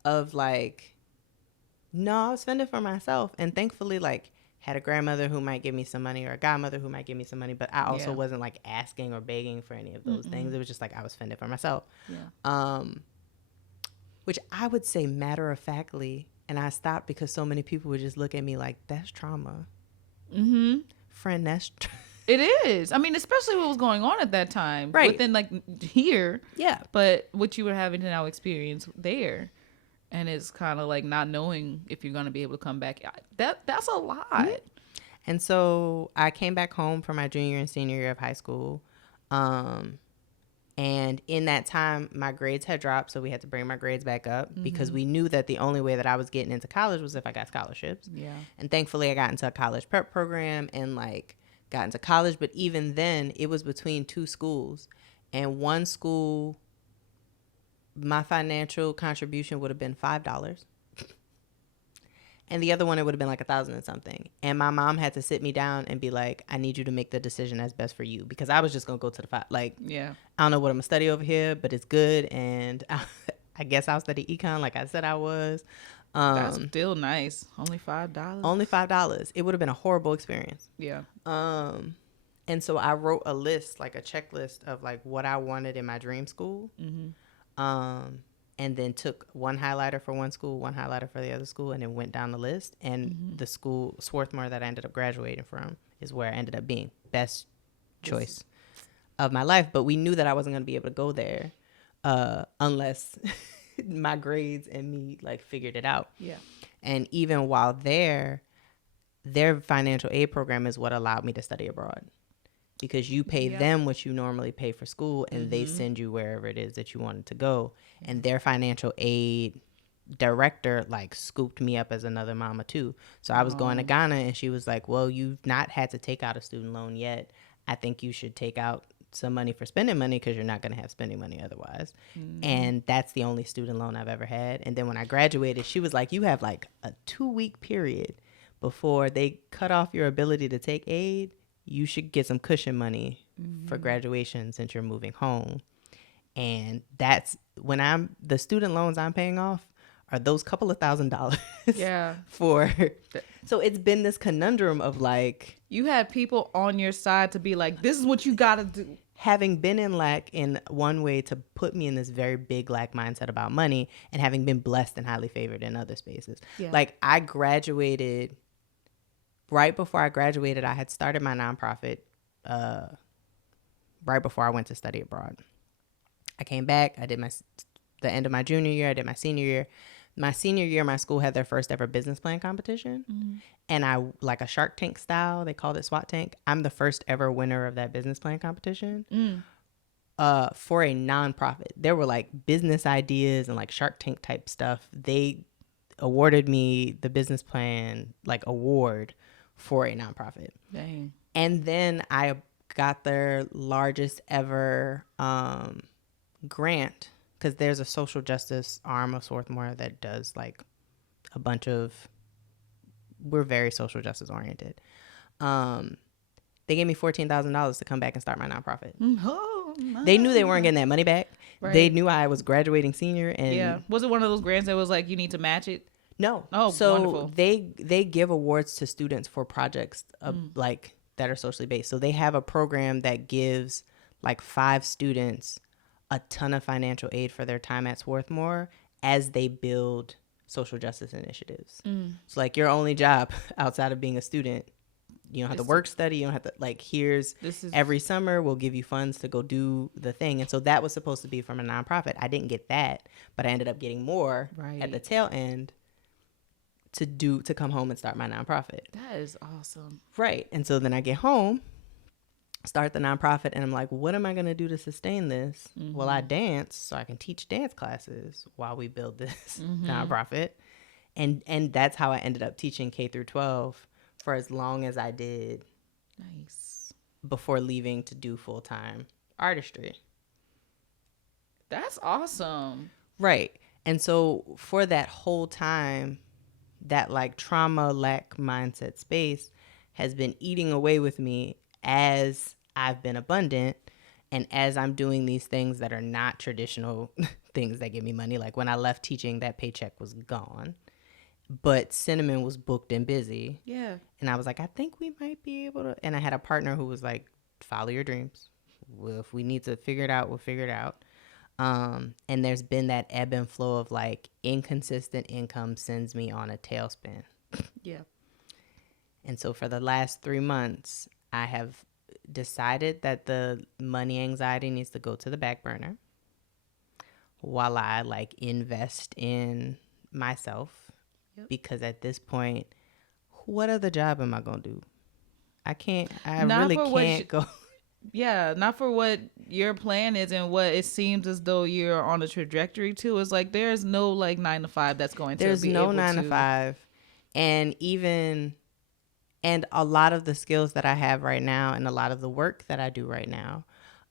of like, no, I was fending for myself. And thankfully, like, had a grandmother who might give me some money, or a godmother who might give me some money. But I also wasn't like asking or begging for any of those things. It was just like I was fending for myself. Which I would say matter of factly. And I stopped because so many people would just look at me like, that's trauma. Friend, that's it is. I mean, especially what was going on at that time. Right. Within like here. Yeah. But what you were having to now experience there. And it's kind of like not knowing if you're going to be able to come back. That's a lot. And so I came back home for my junior and senior year of high school. And in that time, my grades had dropped. So we had to bring my grades back up because we knew that the only way that I was getting into college was if I got scholarships. And thankfully, I got into a college prep program and like got into college. But even then, it was between 2 schools. And one school, my financial contribution would have been $5, and the other one, it would have been like 1,000 and something. And my mom had to sit me down and be like, I need you to make the decision that's best for you, because I was just gonna go to the like, I don't know what I'm gonna study over here, but it's good, and I guess I'll study econ like I said I was. That's still nice. Only $5. Only $5. It would have been a horrible experience. And so I wrote a list, like a checklist of like what I wanted in my dream school. And then took one highlighter for one school, one highlighter for the other school, and then went down the list. And the school, Swarthmore, that I ended up graduating from is where I ended up being. Best choice of my life. But we knew that I wasn't going to be able to go there unless my grades and me like figured it out. Yeah. And even while there, their financial aid program is what allowed me to study abroad, because you pay them what you normally pay for school, and they send you wherever it is that you wanted to go. And their financial aid director like scooped me up as another mama too. So I was going to Ghana, and she was like, well, you've not had to take out a student loan yet. I think you should take out some money for spending money, because you're not going to have spending money otherwise. And that's the only student loan I've ever had. And then when I graduated, she was like, you have like a 2-week period before they cut off your ability to take aid. You should get some cushion money for graduation since you're moving home. And that's when the student loans I'm paying off are those couple of $1,000s. Yeah. So it's been this conundrum of like, You had people on your side to be like, this is what you got to do. having been in lack in one way to put me in this very big lack mindset about money, and having been blessed and highly favored in other spaces. Yeah. Like I graduated, right before I graduated, I had started my nonprofit right before I went to study abroad. I came back, I did the end of my junior year, I did my senior year. My senior year, my school had their first ever business plan competition. And I, like a Shark Tank style, they called it SWAT Tank. I'm the first ever winner of that business plan competition for a nonprofit. There were like business ideas and like Shark Tank type stuff. They awarded me the business plan like award for a nonprofit. Dang. And then I got their largest ever grant, because there's a social justice arm of Swarthmore that does like a bunch of, we're very social justice oriented. They gave me $14,000 to come back and start my nonprofit. Oh, They knew they weren't getting that money back. Right. They knew I was graduating senior. And yeah. Was it one of those grants that was like, you need to match it? no. Oh, so wonderful. they give awards to students for projects like that are socially based. So they have a program that gives like 5 students a ton of financial aid for their time at Swarthmore as they build social justice initiatives. So like your only job outside of being a student, you don't have to work study, you don't have to like, every summer we'll give you funds to go do the thing. And so that was supposed to be from a nonprofit. I didn't get that, but I ended up getting more at the tail end to come home and start my nonprofit. That is awesome. Right. And so then I get home, start the nonprofit, and I'm like, what am I going to do to sustain this? Well, I dance, so I can teach dance classes while we build this nonprofit. And that's how I ended up teaching K through 12 for as long as I did. Nice. Before leaving to do full-time artistry. That's awesome. Right. And so for that whole time, that like trauma lack mindset space has been eating away with me as I've been abundant, and as I'm doing these things that are not traditional things that give me money. Like when I left teaching, that paycheck was gone, but Synamin was booked and busy. Yeah. And I was like, I think we might be able to. And I had a partner who was like, follow your dreams. Well, if we need to figure it out, we'll figure it out. And there's been that ebb and flow of like inconsistent income sends me on a tailspin. Yeah. And so for the last 3 months, I have decided that the money anxiety needs to go to the back burner while I like invest in myself. Yep. Because at this point, what other job am I going to do? I really can't go. Yeah, not for what your plan is and what it seems as though you're on a trajectory to. It's like there's no like 9 to 5 that's going to be There's no able 9 to 5. And a lot of the skills that I have right now and a lot of the work that I do right now,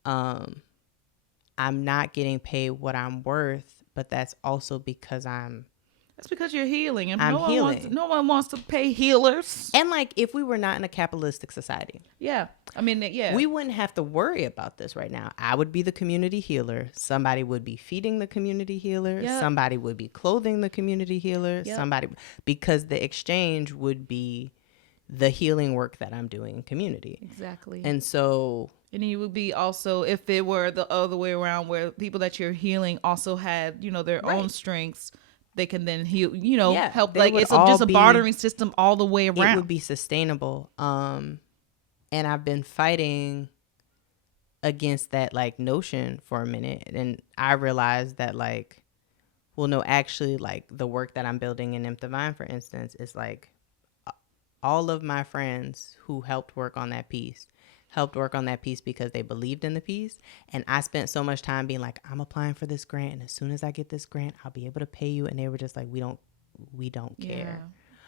I'm not getting paid what I'm worth, but that's also because That's because you're healing, and I'm healing. No one wants to pay healers. And like, if we were not in a capitalistic society, yeah, I mean, yeah, we wouldn't have to worry about this right now. I would be the community healer. Somebody would be feeding the community healer. Yep. Somebody would be clothing the community healer. Yep. Because the exchange would be the healing work that I'm doing in community. Exactly. And so. And you would be also, if it were the other way around, where people that you're healing also had, their own strengths, they can then heal, help. Like it's just a bartering system all the way around. It would be sustainable. And I've been fighting against that like notion for a minute. And I realized that like well, no, actually, like the work that I'm building in Nymph Divine, for instance, is like all of my friends who helped work on that piece because they believed in the piece. And I spent so much time being like, I'm applying for this grant, and as soon as I get this grant, I'll be able to pay you. And they were just like, we don't care.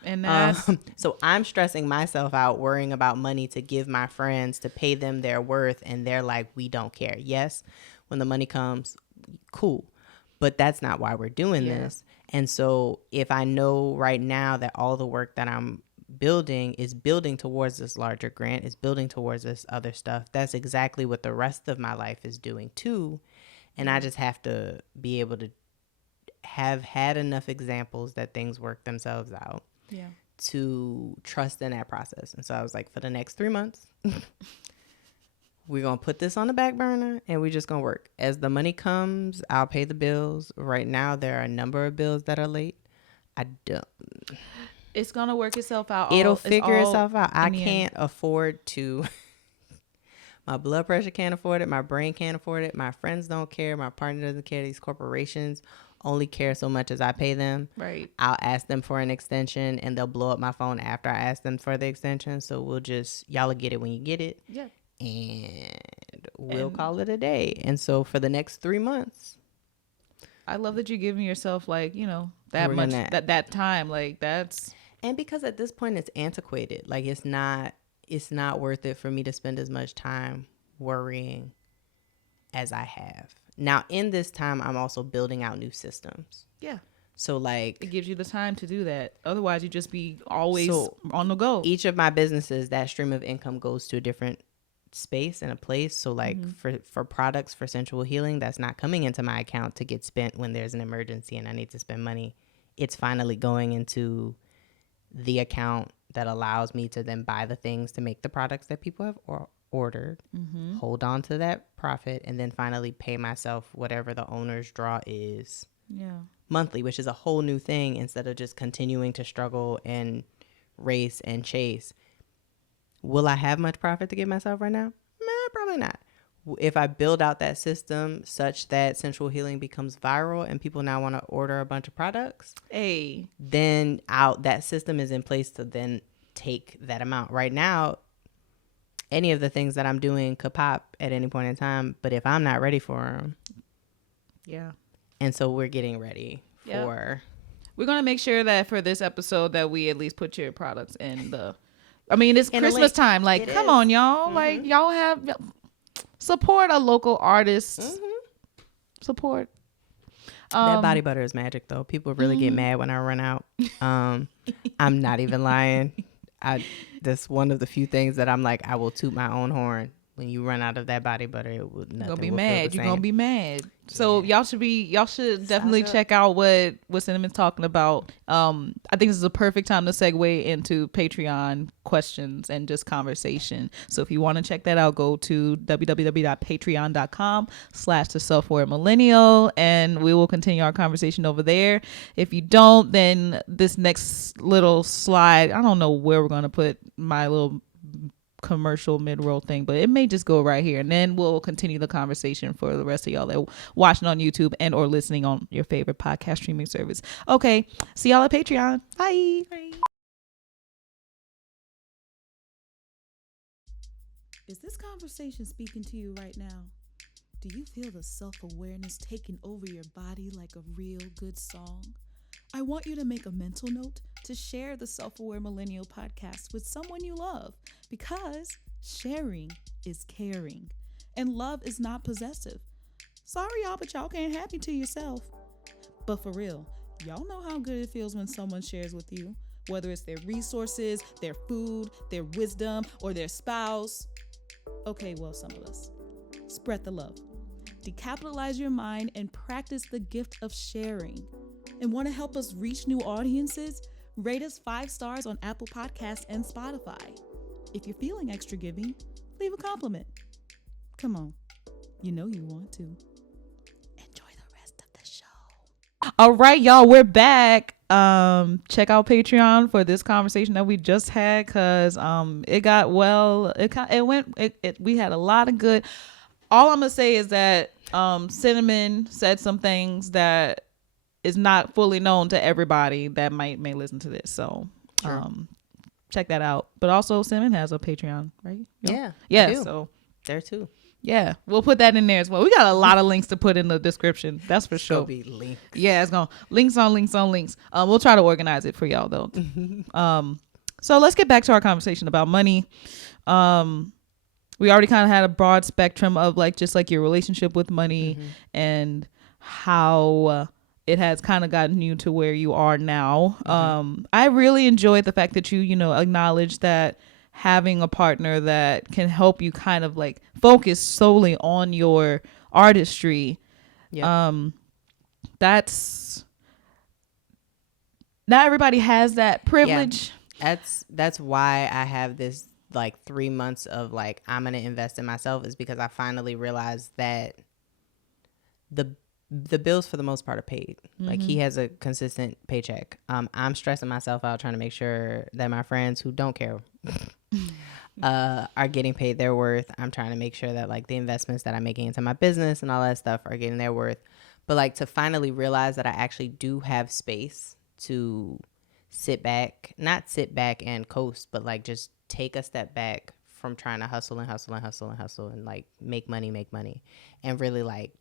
And that's So I'm stressing myself out worrying about money to give my friends to pay them their worth, and they're like, we don't care. Yes, when the money comes, cool, but that's not why we're doing this. And so if I know right now that all the work that I'm building is building towards this larger grant, is building towards this other stuff, that's exactly what the rest of my life is doing too. And I just have to be able to have had enough examples that things work themselves out to trust in that process. And so I was like, for the next 3 months, we're going to put this on the back burner, and we're just going to work. As the money comes, I'll pay the bills. Right now, there are a number of bills that are late. It's going to work itself out. It'll figure itself out. I can't afford to. My blood pressure can't afford it. My brain can't afford it. My friends don't care. My partner doesn't care. These corporations only care so much as I pay them. Right. I'll ask them for an extension, and they'll blow up my phone after I ask them for the extension. So y'all will get it when you get it. Yeah. And we'll call it a day. And so for the next 3 months, I love that you're giving yourself like, that much, that time. Like that's. And because at this point it's antiquated. Like it's not worth it for me to spend as much time worrying as I have. Now, in this time, I'm also building out new systems. Yeah. So, like... It gives you the time to do that. Otherwise, you just be always on the go. Each of my businesses, that stream of income goes to a different space and a place. So, like, for products for sensual healing, that's not coming into my account to get spent when there's an emergency and I need to spend money. It's finally going into the account that allows me to then buy the things to make the products that people have ordered, hold on to that profit, and then finally pay myself whatever the owner's draw is monthly, which is a whole new thing instead of just continuing to struggle and race and chase. Will I have much profit to give myself right now? Nah, probably not. If I build out that system such that sensual healing becomes viral and people now want to order a bunch of products, then that system is in place to then take that amount. Right now, any of the things that I'm doing could pop at any point in time, but if I'm not ready for them. Yeah. And so we're getting ready for. We're going to make sure that for this episode that we at least put your products in it's Christmas time. Like, come on, y'all. Like, y'all support a local artist. Support. That body butter is magic, though. People really get mad when I run out. I'm not even lying. That's one of the few things that I'm like, I will toot my own horn. When you run out of that body butter, you're gonna be mad. You're gonna be mad. So y'all should definitely check out what Synnamon's talking about. I think this is a perfect time to segue into Patreon questions and just conversation. So if you want to check that out, go to www.patreon.com/theselfaware millennial, and we will continue our conversation over there. If you don't, then this next little slide, I don't know where we're gonna put my little commercial mid-roll thing, but it may just go right here, and then we'll continue the conversation for the rest of y'all that are watching on YouTube and or listening on your favorite podcast streaming service. Okay, see y'all at Patreon. Bye. Is this conversation speaking to you right now? Do you feel the self-awareness taking over your body like a real good song? I want you to make a mental note to share the Self-Aware Millennial podcast with someone you love, because sharing is caring and love is not possessive. Sorry, y'all, but y'all can't have it to yourself. But for real, y'all know how good it feels when someone shares with you, whether it's their resources, their food, their wisdom, or their spouse. Okay, well, some of us. Spread the love. Decapitalize your mind and practice the gift of sharing. And want to help us reach new audiences? Rate us 5 stars on Apple Podcasts and Spotify. If you're feeling extra giving, leave a compliment. Come on, you know you want to. Enjoy the rest of the show. All right, y'all, we're back. Check out Patreon for this conversation that we just had, because it got we had a lot of good. All I'm gonna say is that Synamin said some things that is not fully known to everybody that may listen to this. So check that out. But also Cinnamon has a Patreon, right? Yeah. Yeah. I do. So there too. yeah, we'll put that in there as well. We got a lot of links to put in the description. That's for sure. Be links. Yeah, it's going to links on links on links. We'll try to organize it for y'all though. So let's get back to our conversation about money. We already kind of had a broad spectrum of like just like your relationship with money and how it has kind of gotten you to where you are now. I really enjoyed the fact that you know, acknowledge that having a partner that can help you kind of like focus solely on your artistry. That's not everybody has that privilege. That's why I have this like 3 months of like I'm gonna invest in myself, is because I finally realized that the bills for the most part are paid. Like he has a consistent paycheck. I'm stressing myself out trying to make sure that my friends who don't care are getting paid their worth. I'm trying to make sure that like the investments that I'm making into my business and all that stuff are getting their worth. But like to finally realize that I actually do have space to not sit back and coast, but like just take a step back from trying to hustle and like make money and really like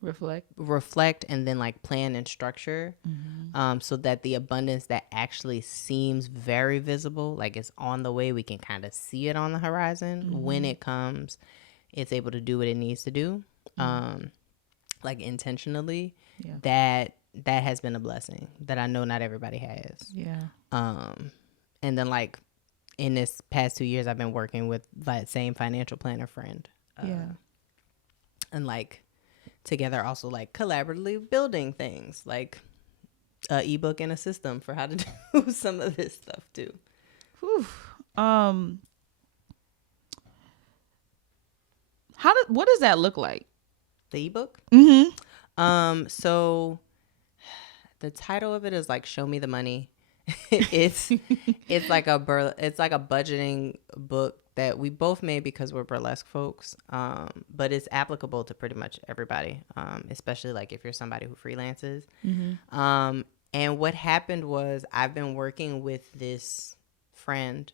reflect and then like plan and structure so that the abundance that actually seems very visible, like it's on the way, we can kind of see it on the horizon. When it comes, it's able to do what it needs to do like intentionally. That has been a blessing that I know not everybody has. And then like in this past 2 years I've been working with that same financial planner friend and like together also like collaboratively building things like a ebook and a system for how to do some of this stuff too. What does that look like, The ebook? So the title of it is like Show Me the Money. it's like a budgeting book that we both made because we're burlesque folks, but it's applicable to pretty much everybody, especially like if you're somebody who freelances. And what happened was I've been working with this friend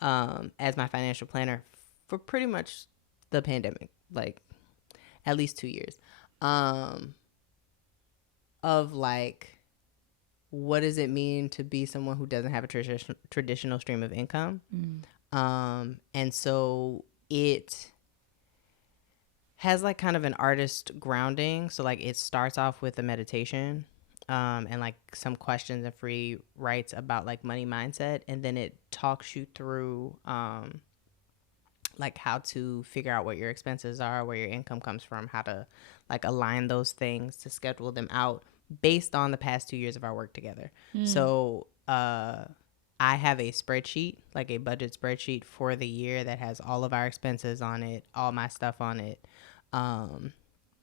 as my financial planner for pretty much the pandemic, like at least 2 years, of like, what does it mean to be someone who doesn't have a traditional stream of income? And so it has like kind of an artist grounding. So like it starts off with a meditation and like some questions and free writes about like money mindset. And then it talks you through like how to figure out what your expenses are, where your income comes from, how to like align those things to schedule them out based on the past 2 years of our work together. So I have a spreadsheet, like a budget spreadsheet for the year that has all of our expenses on it, all my stuff on it. I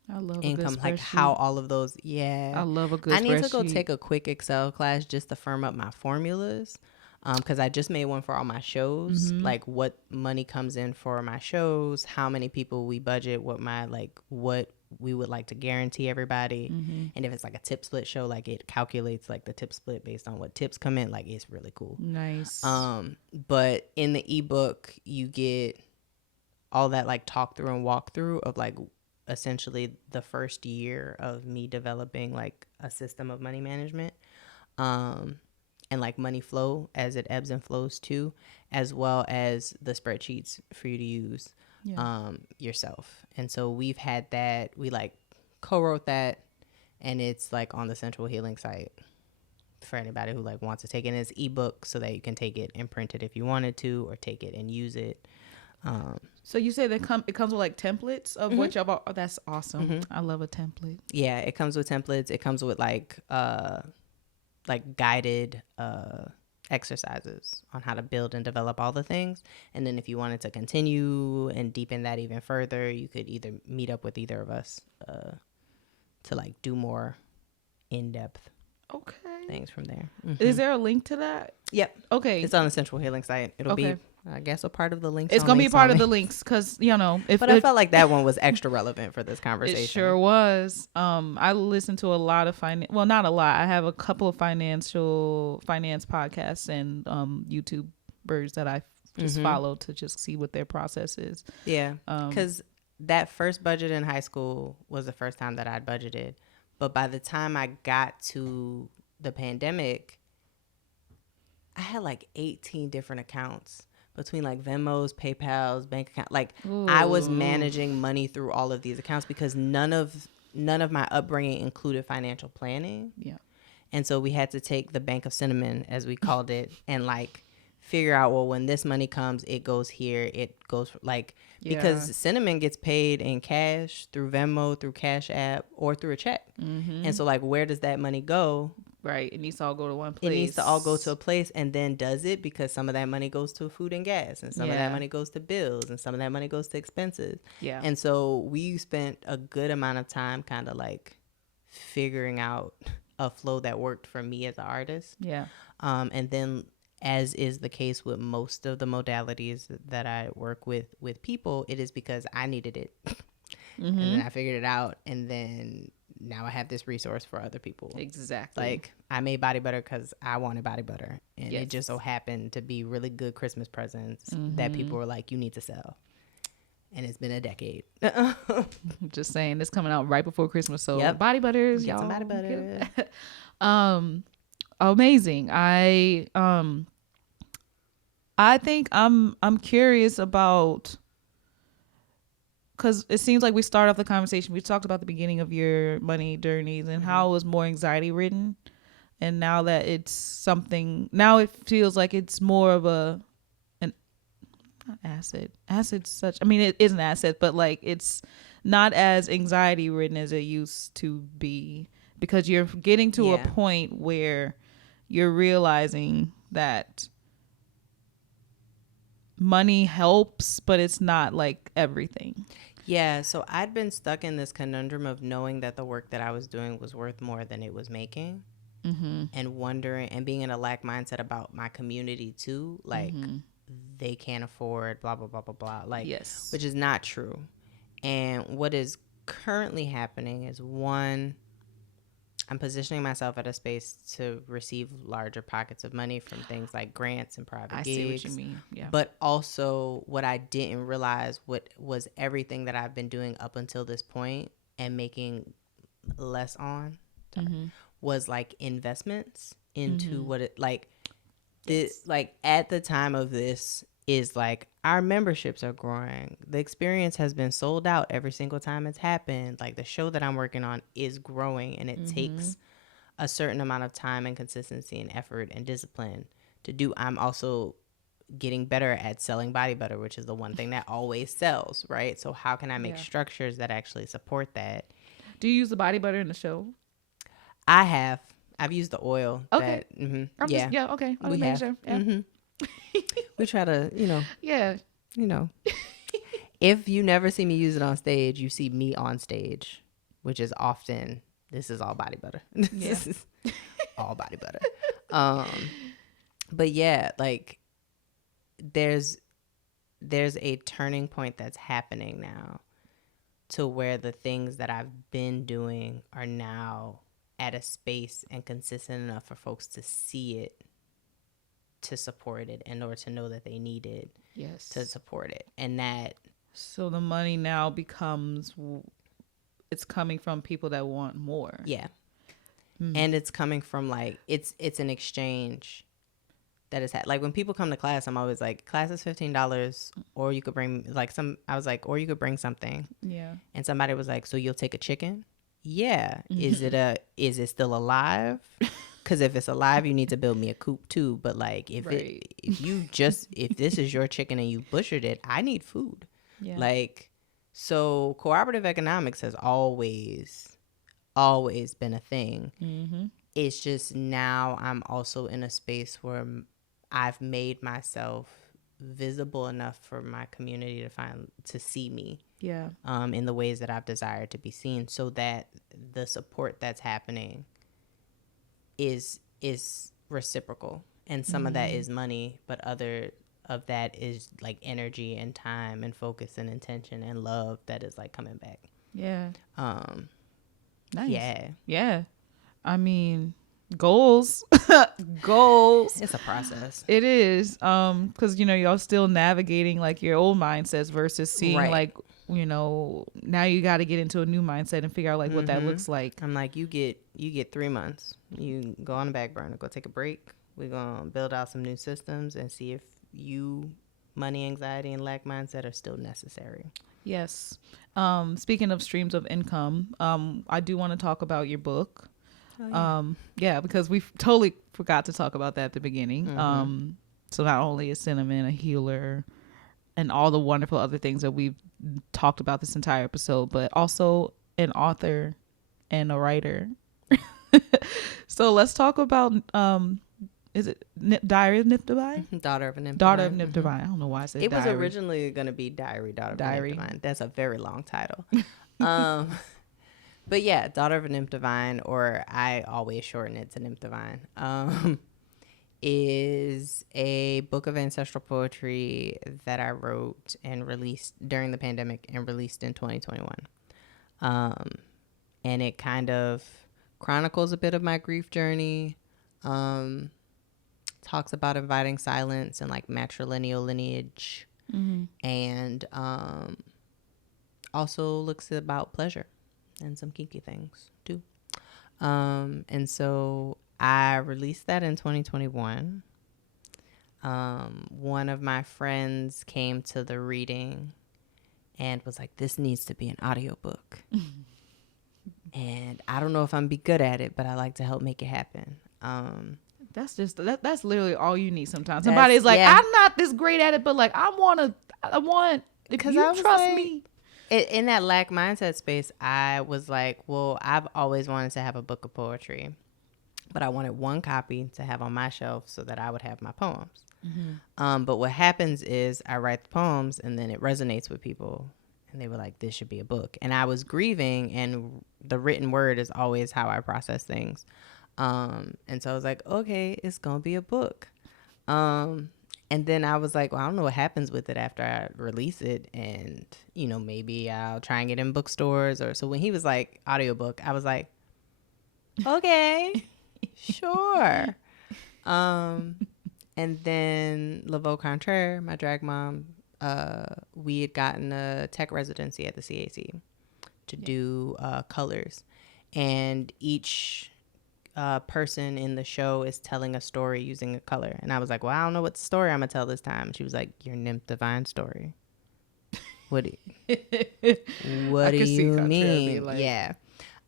love income, a good like how all of those. I love a good I need spreadsheet. to go take a quick Excel class just to firm up my formulas. Because I just made one for all my shows, like what money comes in for my shows, how many people we budget, what we would like to guarantee everybody. And if it's like a tip split show, like it calculates like the tip split based on what tips come in. Like it's really cool. Nice. But in the ebook, you get all that like talk through and walk through of like essentially the first year of me developing like a system of money management. And like money flow as it ebbs and flows too, as well as the spreadsheets for you to use yourself. And so we've had that, we like co-wrote that, and it's like on the Sensual Healing site for anybody who like wants to take it as ebook so that you can take it and print it if you wanted to, or take it and use it. So you say that it comes with like templates of what y'all. Oh, that's awesome. I love a template. Yeah, it comes with templates. It comes with like guided exercises on how to build and develop all the things. And then if you wanted to continue and deepen that even further, you could either meet up with either of us to like do more in depth. Okay. things from there. Is there a link to that? Yep. Okay. It's on the Sensual Healing site. It'll be, I guess, a part of the links. It's going to be a part of the links because, but I felt like that one was extra relevant for this conversation. It sure was. I listen to a lot of well, not a lot. I have a couple of finance podcasts and YouTubers that I just follow to just see what their process is. Yeah. Because that first budget in high school was the first time that I'd budgeted. But by the time I got to the pandemic, I had like 18 different accounts between like Venmos, PayPal's, bank account. Like I was managing money through all of these accounts because none of my upbringing included financial planning. Yeah. And so we had to take the Bank of Synamin, as we called it, and like figure out, well, when this money comes, it goes here. It goes like, because Synamin gets paid in cash through Venmo, through Cash App, or through a check. And so like, where does that money go? Right. It needs to all go to one place. It needs to all go to a place, and then does it, because some of that money goes to food and gas, and some of that money goes to bills, and some of that money goes to expenses. Yeah. And so we spent a good amount of time kind of like figuring out a flow that worked for me as an artist. Yeah. And then, as is the case with most of the modalities that I work with people, it is because I needed it. And then I figured it out, and then now I have this resource for other people. Exactly. Like I made body butter because I wanted body butter, and it just so happened to be really good Christmas presents that people were like, you need to sell. And it's been a decade. Just saying, it's coming out right before Christmas, so body butters, Get y'all. some body butter. Amazing. I think I'm curious about, because it seems like we start off the conversation. We talked about the beginning of your money journeys and how it was more anxiety ridden, and now that it's something, now it feels like it's more of an not asset. Asset's such. I mean, it is an asset, but like it's not as anxiety ridden as it used to be, because you're getting to a point where you're realizing that money helps, but it's not like everything. Yeah, so I'd been stuck in this conundrum of knowing that the work that I was doing was worth more than it was making, and wondering, and being in a lack mindset about my community too, like they can't afford blah blah blah blah blah, like which is not true. And what is currently happening is, one, I'm positioning myself at a space to receive larger pockets of money from things like grants and private gigs. I see what you mean. Yeah. But also, what I didn't realize, what was everything that I've been doing up until this point and making less on, was like investments into what it like. This like at the time of this is like our memberships are growing. The experience has been sold out every single time it's happened. Like the show that I'm working on is growing, and it takes a certain amount of time and consistency and effort and discipline to do. I'm also getting better at selling body butter, which is the one thing that always sells, right? So how can I make structures that actually support that? Do you use the body butter in the show? I've used the oil. Okay. Okay. We have. Sure. Yeah. We try to, if you never see me use it on stage, you see me on stage, which is often, this is all body butter. This is all body butter. But yeah, like there's a turning point that's happening now to where the things that I've been doing are now at a space and consistent enough for folks to see it, to support it, in order to know that they need it to support it. And that, so the money now becomes, it's coming from people that want more. And it's coming from like, it's an exchange that is like when people come to class, I'm always like, class is $15, or you could bring I was like, or you could bring something. And somebody was like, so you'll take a chicken? Is it still alive? Because if it's alive, you need to build me a coop too. But like if this is your chicken and you butchered it, I need food. Like, so cooperative economics has always been a thing. It's just now I'm also in a space where I've made myself visible enough for my community to see me in the ways that I've desired to be seen, so that the support that's happening is reciprocal, and some of that is money, but other of that is like energy and time and focus and intention and love that is like coming back. Yeah. Nice. Yeah. I mean, goals. Goals. It's a process. It is. Because, y'all still navigating like your old mindsets versus seeing like, now you got to get into a new mindset and figure out like what that looks like. I'm like, you get 3 months. You go on the back burner, go take a break. We're going to build out some new systems and see if money, anxiety, and lack mindset are still necessary. Yes. Speaking of streams of income, I do want to talk about your book. Oh, yeah. Because we totally forgot to talk about that at the beginning. So not only is Synamin a healer and all the wonderful other things that we've talked about this entire episode, but also an author and a writer. So let's talk about is it Diary of Nip Divine? Daughter of a Nip Daughter of Nip Divine. I don't know why I said it diary. was originally going to be Daughter of a Nip Divine. That's a very long title. But yeah, Daughter of a Nymph Divine, or I always shorten it to Nymph Divine, is a book of ancestral poetry that I wrote and released during the pandemic and released in 2021. And it kind of chronicles a bit of my grief journey, talks about inviting silence and like matrilineal lineage, and also looks about pleasure and some kinky things too. And so I released that in 2021. One of my friends came to the reading and was like, this needs to be an audiobook. And I don't know if I'm be good at it, but I like to help make it happen. That's literally all you need sometimes. Somebody's like, yeah. I'm not this great at it, but like I want because you trust like, me. In that lack mindset space, I was like, well, I've always wanted to have a book of poetry, but I wanted one copy to have on my shelf so that I would have my poems. But what happens is I write the poems and then it resonates with people and they were like, this should be a book. And I was grieving, and the written word is always how I process things. And so I was like, okay, it's going to be a book. And then I was like, well, I don't know what happens with it after I release it. And, maybe I'll try and get in bookstores. So when he was like, audiobook, I was like, okay, sure. And then Laveau Contraire, my drag mom, we had gotten a tech residency at the CAC to do colors. And each person in the show is telling a story using a color. And I was like, well, I don't know what story I'm gonna tell this time. She was like, your Nymph Divine story. What do you mean? Like... Yeah.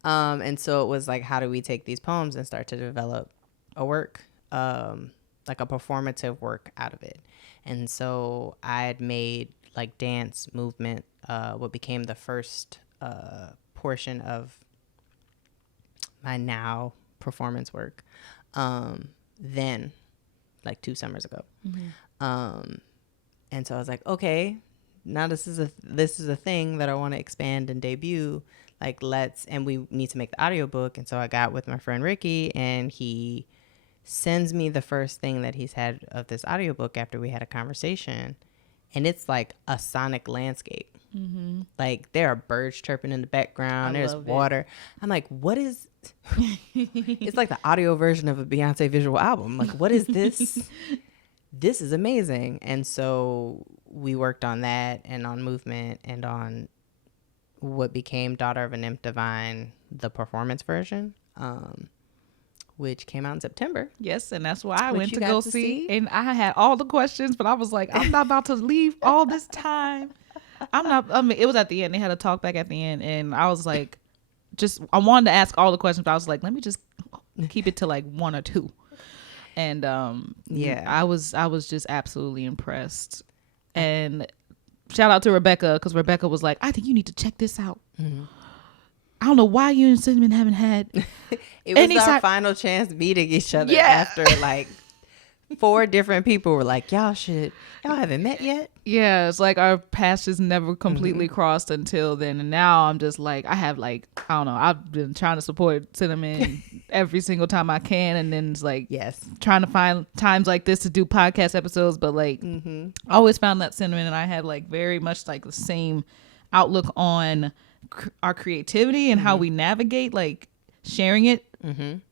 And so it was like, how do we take these poems and start to develop a work, like a performative work out of it? And so I had made like dance movement, what became the first portion of my now performance work, then like 2 summers ago. And so I was like, okay, now this is a thing that I want to expand and debut, like and we need to make the audiobook. And so I got with my friend Ricky, and he sends me the first thing that he's had of this audiobook after we had a conversation, and it's like a sonic landscape. Like there are birds chirping in the background, there's water. I'm like, what is it's like the audio version of a Beyonce visual album. Like, what is this? This is amazing. And so we worked on that and on movement and on what became Daughter of a Nymph Divine, the performance version, which came out in September. Yes, and that's why I went to go see. And I had all the questions, but I was like, I'm not about to leave all this time. It was at the end. They had a talk back at the end, and I was like, I wanted to ask all the questions, but I was like, let me just keep it to like 1 or 2. And yeah, I was just absolutely impressed. And shout out to Rebecca, because Rebecca was like, I think you need to check this out. I don't know why you and Synamin haven't had it was our final chance meeting each other after like 4 different people were like, y'all haven't met yet. Yeah, it's like our paths just never completely crossed until then. And now I'm just like, I have like, I don't know, I've been trying to support Synamin every single time I can. And then it's like, Yes. trying to find times like this to do podcast episodes. But like, I always found that Synamin and I had like very much like the same outlook on our creativity and how we navigate like sharing it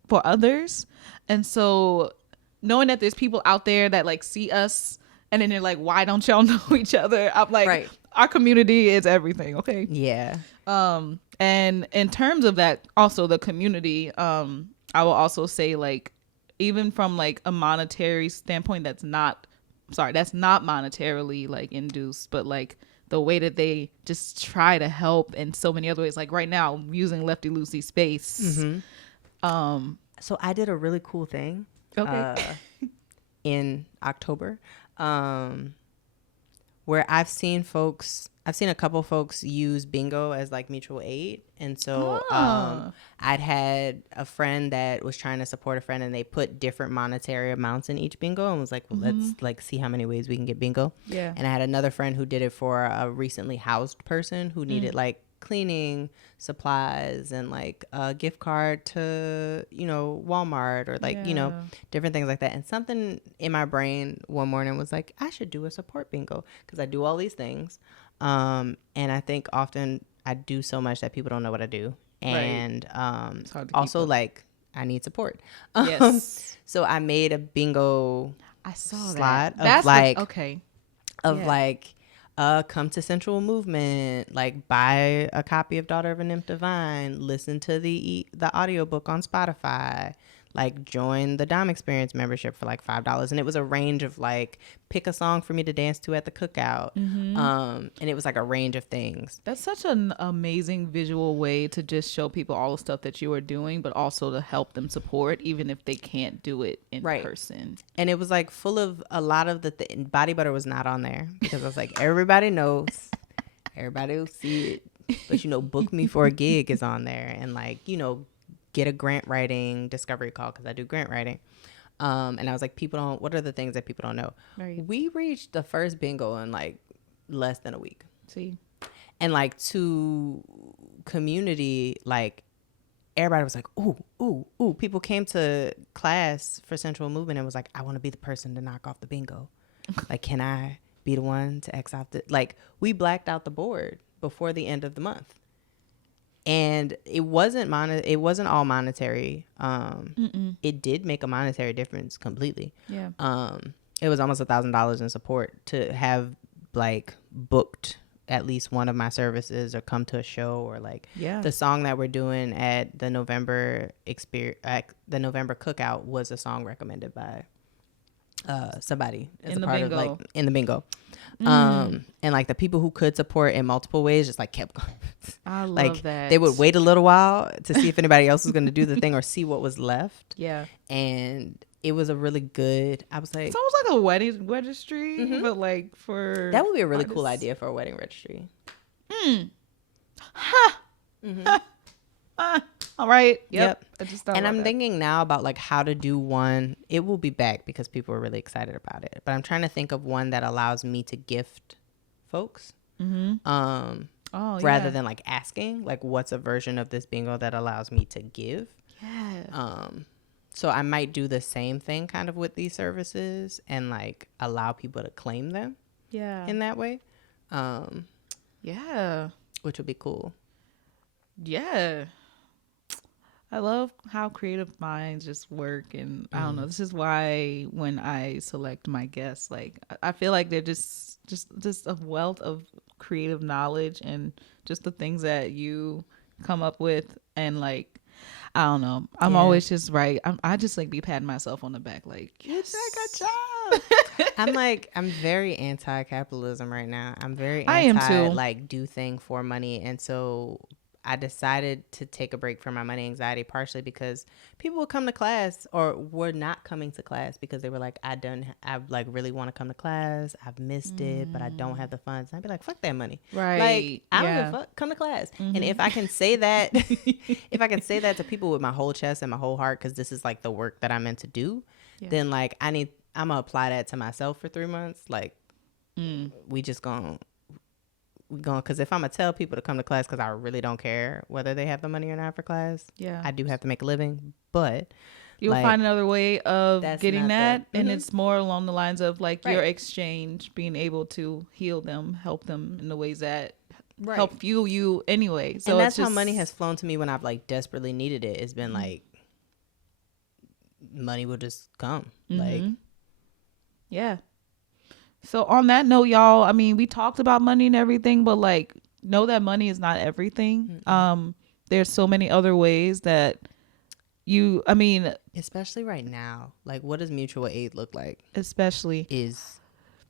for others. And so knowing that there's people out there that like see us and then they're like, why don't y'all know each other? I'm like, Right. Our community is everything. Okay. Yeah. And in terms of that, also the community, I will also say like, even from like a monetary standpoint, that's not monetarily like induced, but like the way that they just try to help in so many other ways. Like right now, using Lefty Lucy space. So I did a really cool thing. Okay. In October, where I've seen a couple folks use bingo as like mutual aid. And so I'd had a friend that was trying to support a friend, and they put different monetary amounts in each bingo and was like, well, let's like see how many ways we can get bingo. Yeah. And I had another friend who did it for a recently housed person who needed like cleaning supplies and like a gift card to, Walmart or like, different things like that. And something in my brain one morning was like, I should do a support bingo, because I do all these things. And I think often I do so much that people don't know what I do. And also like I need support. Yes. So I made a bingo I saw slide that. of like okay. like come to Sensual Movement, like buy a copy of Daughter of a Nymph Divine, listen to the audiobook on Spotify, like join the Dom Experience membership for like $5. And it was a range of like, pick a song for me to dance to at the cookout. And it was like a range of things. That's such an amazing visual way to just show people all the stuff that you are doing, but also to help them support, even if they can't do it in person. And it was like full of a lot of Body Butter was not on there, because I was like, everybody knows, everybody will see it, but book me for a gig is on there, and like, get a grant writing discovery call, because I do grant writing. And I was like, what are the things that people don't know? Right. We reached the first bingo in like less than a week. See? And like to community, like everybody was like, ooh. People came to class for Sensual Movement and was like, I want to be the person to knock off the bingo. Like, can I be the one to X out like, we blacked out the board before the end of the month. And it wasn't all monetary. It did make a monetary difference completely. Yeah. It was almost $1,000 in support to have like booked at least one of my services or come to a show, or like the song that we're doing at the November cookout was a song recommended by somebody as a part of like in the bingo. And like the people who could support in multiple ways just like kept going. I like, love that. They would wait a little while to see if anybody else was going to do the thing or see what was left. Yeah. And it was a really good, I was like, it's almost like a wedding registry, but like for that would be a really cool idea for a wedding registry. All right. Yep. I just thought and about I'm that. thinking now about like how to do one. It will be back because people are really excited about it. But I'm trying to think of one that allows me to gift folks. Rather than like asking, like, what's a version of this bingo that allows me to give? Yeah. So I might do the same thing kind of with these services and like allow people to claim them. Yeah. In that way. Yeah. Which would be cool. Yeah. I love how creative minds just work, and I don't know. This is why when I select my guests, like I feel like they're just a wealth of creative knowledge and just the things that you come up with, and like I don't know. I'm always just right. I just like be patting myself on the back, like yes, good job. I'm very anti-capitalism right now. I'm very I am too. Like do thing for money, and so I decided to take a break from my money anxiety, partially because people would come to class or were not coming to class because they were like, I like really want to come to class. I've missed it, but I don't have the funds. And I'd be like, fuck that money. Right. Like, I don't give a fuck. Come to class. And if I can say that, to people with my whole chest and my whole heart, because this is like the work that I'm meant to do, then like I need I'm gonna apply that to myself for 3 months. Like, we gonna because if I'm gonna tell people to come to class because I really don't care whether they have the money or not for class. Yeah. I do have to make a living, but You'll like, find another way of that's getting not that, the- and it's more along the lines of like your Right. exchange, being able to heal them, help them in the ways that Right. help fuel you anyway. So and it's that's how just, money has flown to me when I've like desperately needed it. It's been like money will just come. Like, yeah. So on that note, y'all, I mean, we talked about money and everything, but like, know that money is not everything. There's so many other ways that especially right now, like, what does mutual aid look like? especially Is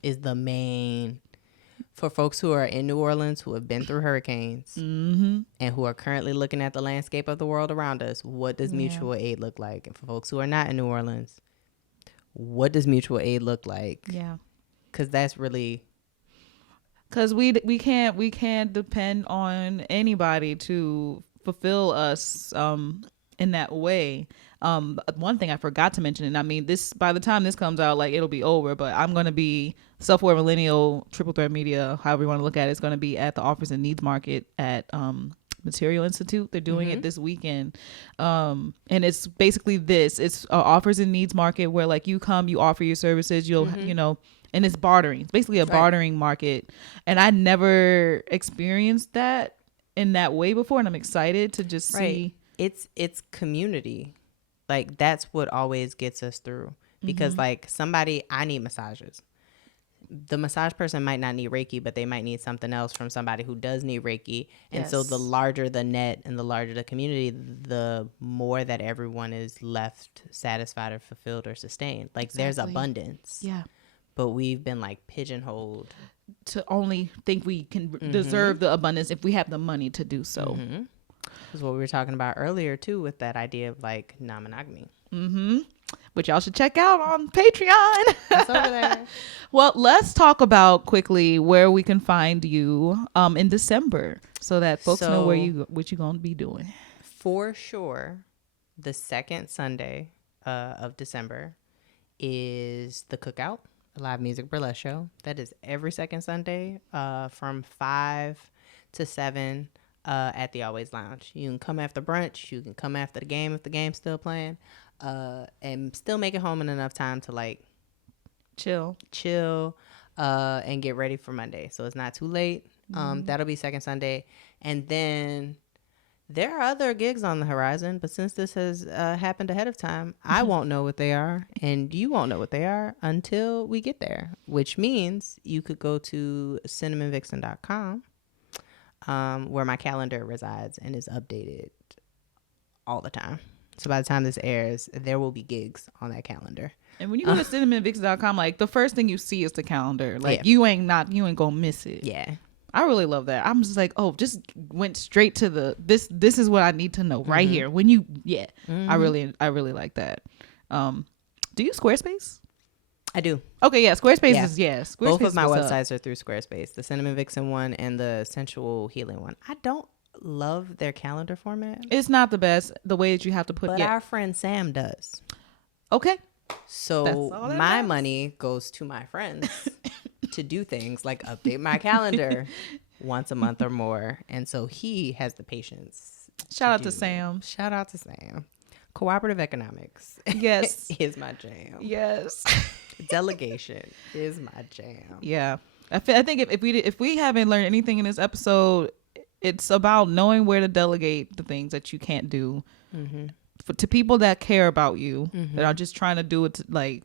the main for folks who are in New Orleans who have been through hurricanes and who are currently looking at the landscape of the world around us. What does mutual aid look like? And for folks who are not in New Orleans, what does mutual aid look like? yeah. Because that's really Because we can't depend on anybody to fulfill us in that way. One thing I forgot to mention, and I mean, this, by the time this comes out, like, it'll be over, but I'm going to be Self-Aware Millennial Triple Threat Media, however you want to look at it. It's going to be at the Offers and Needs Market at Material Institute. They're doing it this weekend. And it's basically this. It's Offers and Needs Market where, like, you come, you offer your services, you'll, you know, and it's bartering. It's basically a bartering market. And I never experienced that in that way before. And I'm excited to just see. it's community. Like, that's what always gets us through. Because like, I need massages. The massage person might not need Reiki, but they might need something else from somebody who does need Reiki. And so the larger the net and the larger the community, the more that everyone is left satisfied or fulfilled or sustained. Like, there's abundance. Yeah. But we've been like pigeonholed To only think we can deserve the abundance if we have the money to do so. That's what we were talking about earlier too, with that idea of like non-monogamy. Which y'all should check out on Patreon. It's over there. Well, let's talk about quickly where we can find you in December so that folks know what you're going to be doing. For sure, the second Sunday of December is the Cookout, a live music burlesque show. That is every second Sunday from 5 to 7 at the Always Lounge. You can come after brunch. You can come after the game if the game's still playing. And still make it home in enough time to like chill and get ready for Monday, so it's not too late. That'll be second Sunday, and then there are other gigs on the horizon, but since this has happened ahead of time, I won't know what they are and you won't know what they are until we get there, which means you could go to synaminvixen.com where my calendar resides and is updated all the time. So by the time this airs, there will be gigs on that calendar. And when you go to synaminvixen.com, like, the first thing you see is the calendar. Like, you ain't gonna miss it. Yeah. I really love that. I'm just like, just went straight to this is what I need to know right here. When you I really like that. Do you Squarespace? I do. Okay, yeah, Squarespace is Squarespace. Both of my what's up. websites are through Squarespace, the Synamin Vixen one and the Sensual Healing one. I don't love their calendar format. It's not the best, the way that you have to put but our friend Sam does. Okay. So my money goes to my friends to do things like update my calendar once a month or more. And so he has the patience. Shout out to Sam. Shout out to Sam. Cooperative economics. Yes. is my jam. Yes. Delegation is my jam. Yeah. I think if we haven't learned anything in this episode, it's about knowing where to delegate the things that you can't do to people that care about you, that are just trying to do it and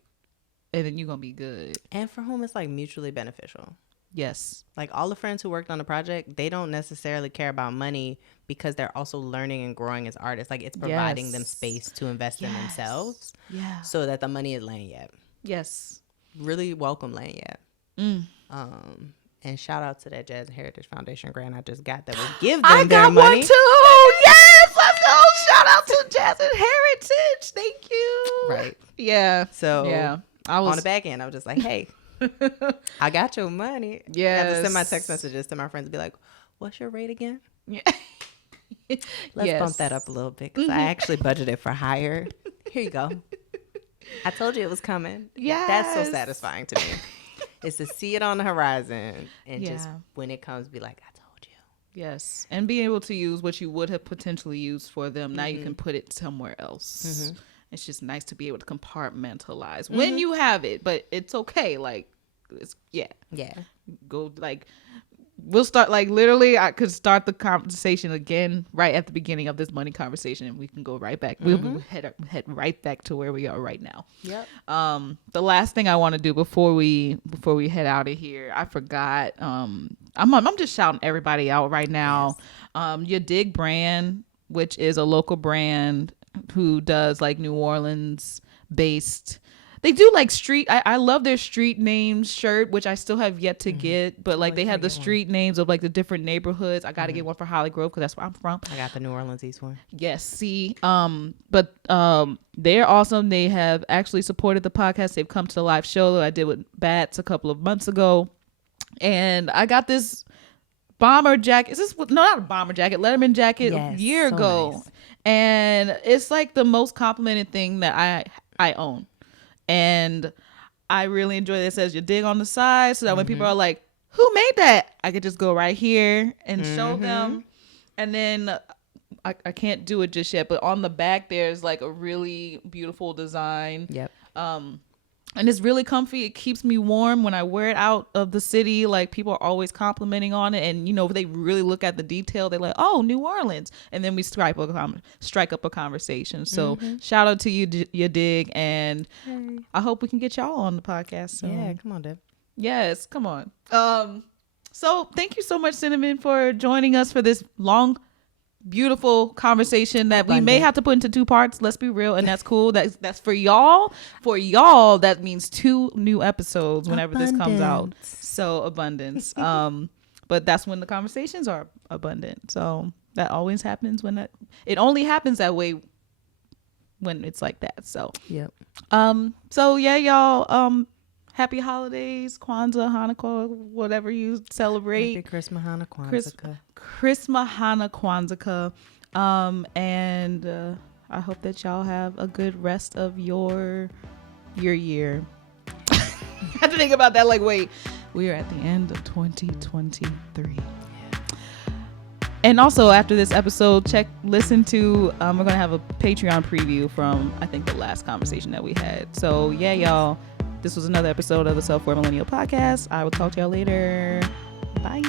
then you're gonna be good. And for whom it's like mutually beneficial. Yes. Like, all the friends who worked on the project, they don't necessarily care about money because they're also learning and growing as artists. Like, it's providing them space to invest in themselves. Yeah. So that the money is laying yet. Yes. Really welcome laying yet. And shout out to that Jazz and Heritage Foundation grant I just got that will give them their money. I got one too. Yes, let's go. Shout out to Jazz and Heritage. Thank you. Right. Yeah. So yeah, I was on the back end, I was just like, hey, I got your money. Yeah. I have to send my text messages to my friends and be like, what's your rate again? Yeah. Let's bump that up a little bit because I actually budgeted for higher. Here you go. I told you it was coming. Yes. That's so satisfying to me. Is to see it on the horizon and just Yeah. when it comes, be like, I told you. Yes, and being able to use what you would have potentially used for them, now you can put it somewhere else. It's just nice to be able to compartmentalize when you have it, but it's okay. Like, it's Yeah. go like. We'll start like literally. I could start the conversation again right at the beginning of this money conversation, and we can go right back. We'll head right back to where we are right now. Yep. The last thing I want to do before we head out of here, I forgot. I'm just shouting everybody out right now. Your Dig brand, which is a local brand who does like New Orleans based. They do like street. I love their street names shirt, which I still have yet to get. But like they have the street names of like the different neighborhoods. I got to get one for Holly Grove because that's where I'm from. I got the New Orleans East one. Yes. See. But they're awesome. They have actually supported the podcast. They've come to the live show that I did with Bats a couple of months ago, and I got this bomber jacket. Is this not a bomber jacket? Letterman jacket a year ago, nice. and it's like the most complimented thing that I own. And I really enjoy this. It says Your Dig on the side, so that when people are like, who made that? I could just go right here and show them. And then I can't do it just yet, but on the back there's like a really beautiful design. Yep. And it's really comfy. It keeps me warm when I wear it out of the city. Like people are always complimenting on it, and you know they really look at the detail. They're like, "Oh, New Orleans," and then we strike up a conversation. So shout out to you, Your Dig, and I hope we can get y'all on the podcast. So. Yeah, come on, Deb. Yes, come on. So thank you so much, Synamin, for joining us for this long, beautiful conversation that we may have to put into 2 parts. Let's be real, and that's cool. That's for y'all. For y'all, that means 2 new episodes whenever this comes out. So abundance. But that's when the conversations are abundant. So that always happens it only happens that way when it's like that. So Yep. So yeah, y'all. Happy holidays, Kwanzaa, Hanukkah, whatever you celebrate. Happy Christmas, Hana, Kwanzaa. Christmas, Hana, Kwanzaa. And I hope that y'all have a good rest of your year. I had to think about that. Like, wait, we are at the end of 2023. And also after this episode, listen to, we're going to have a Patreon preview from, I think, the last conversation that we had. So yeah, y'all, this was another episode of the Self-Aware Millennial Podcast. I will talk to y'all later. Bye.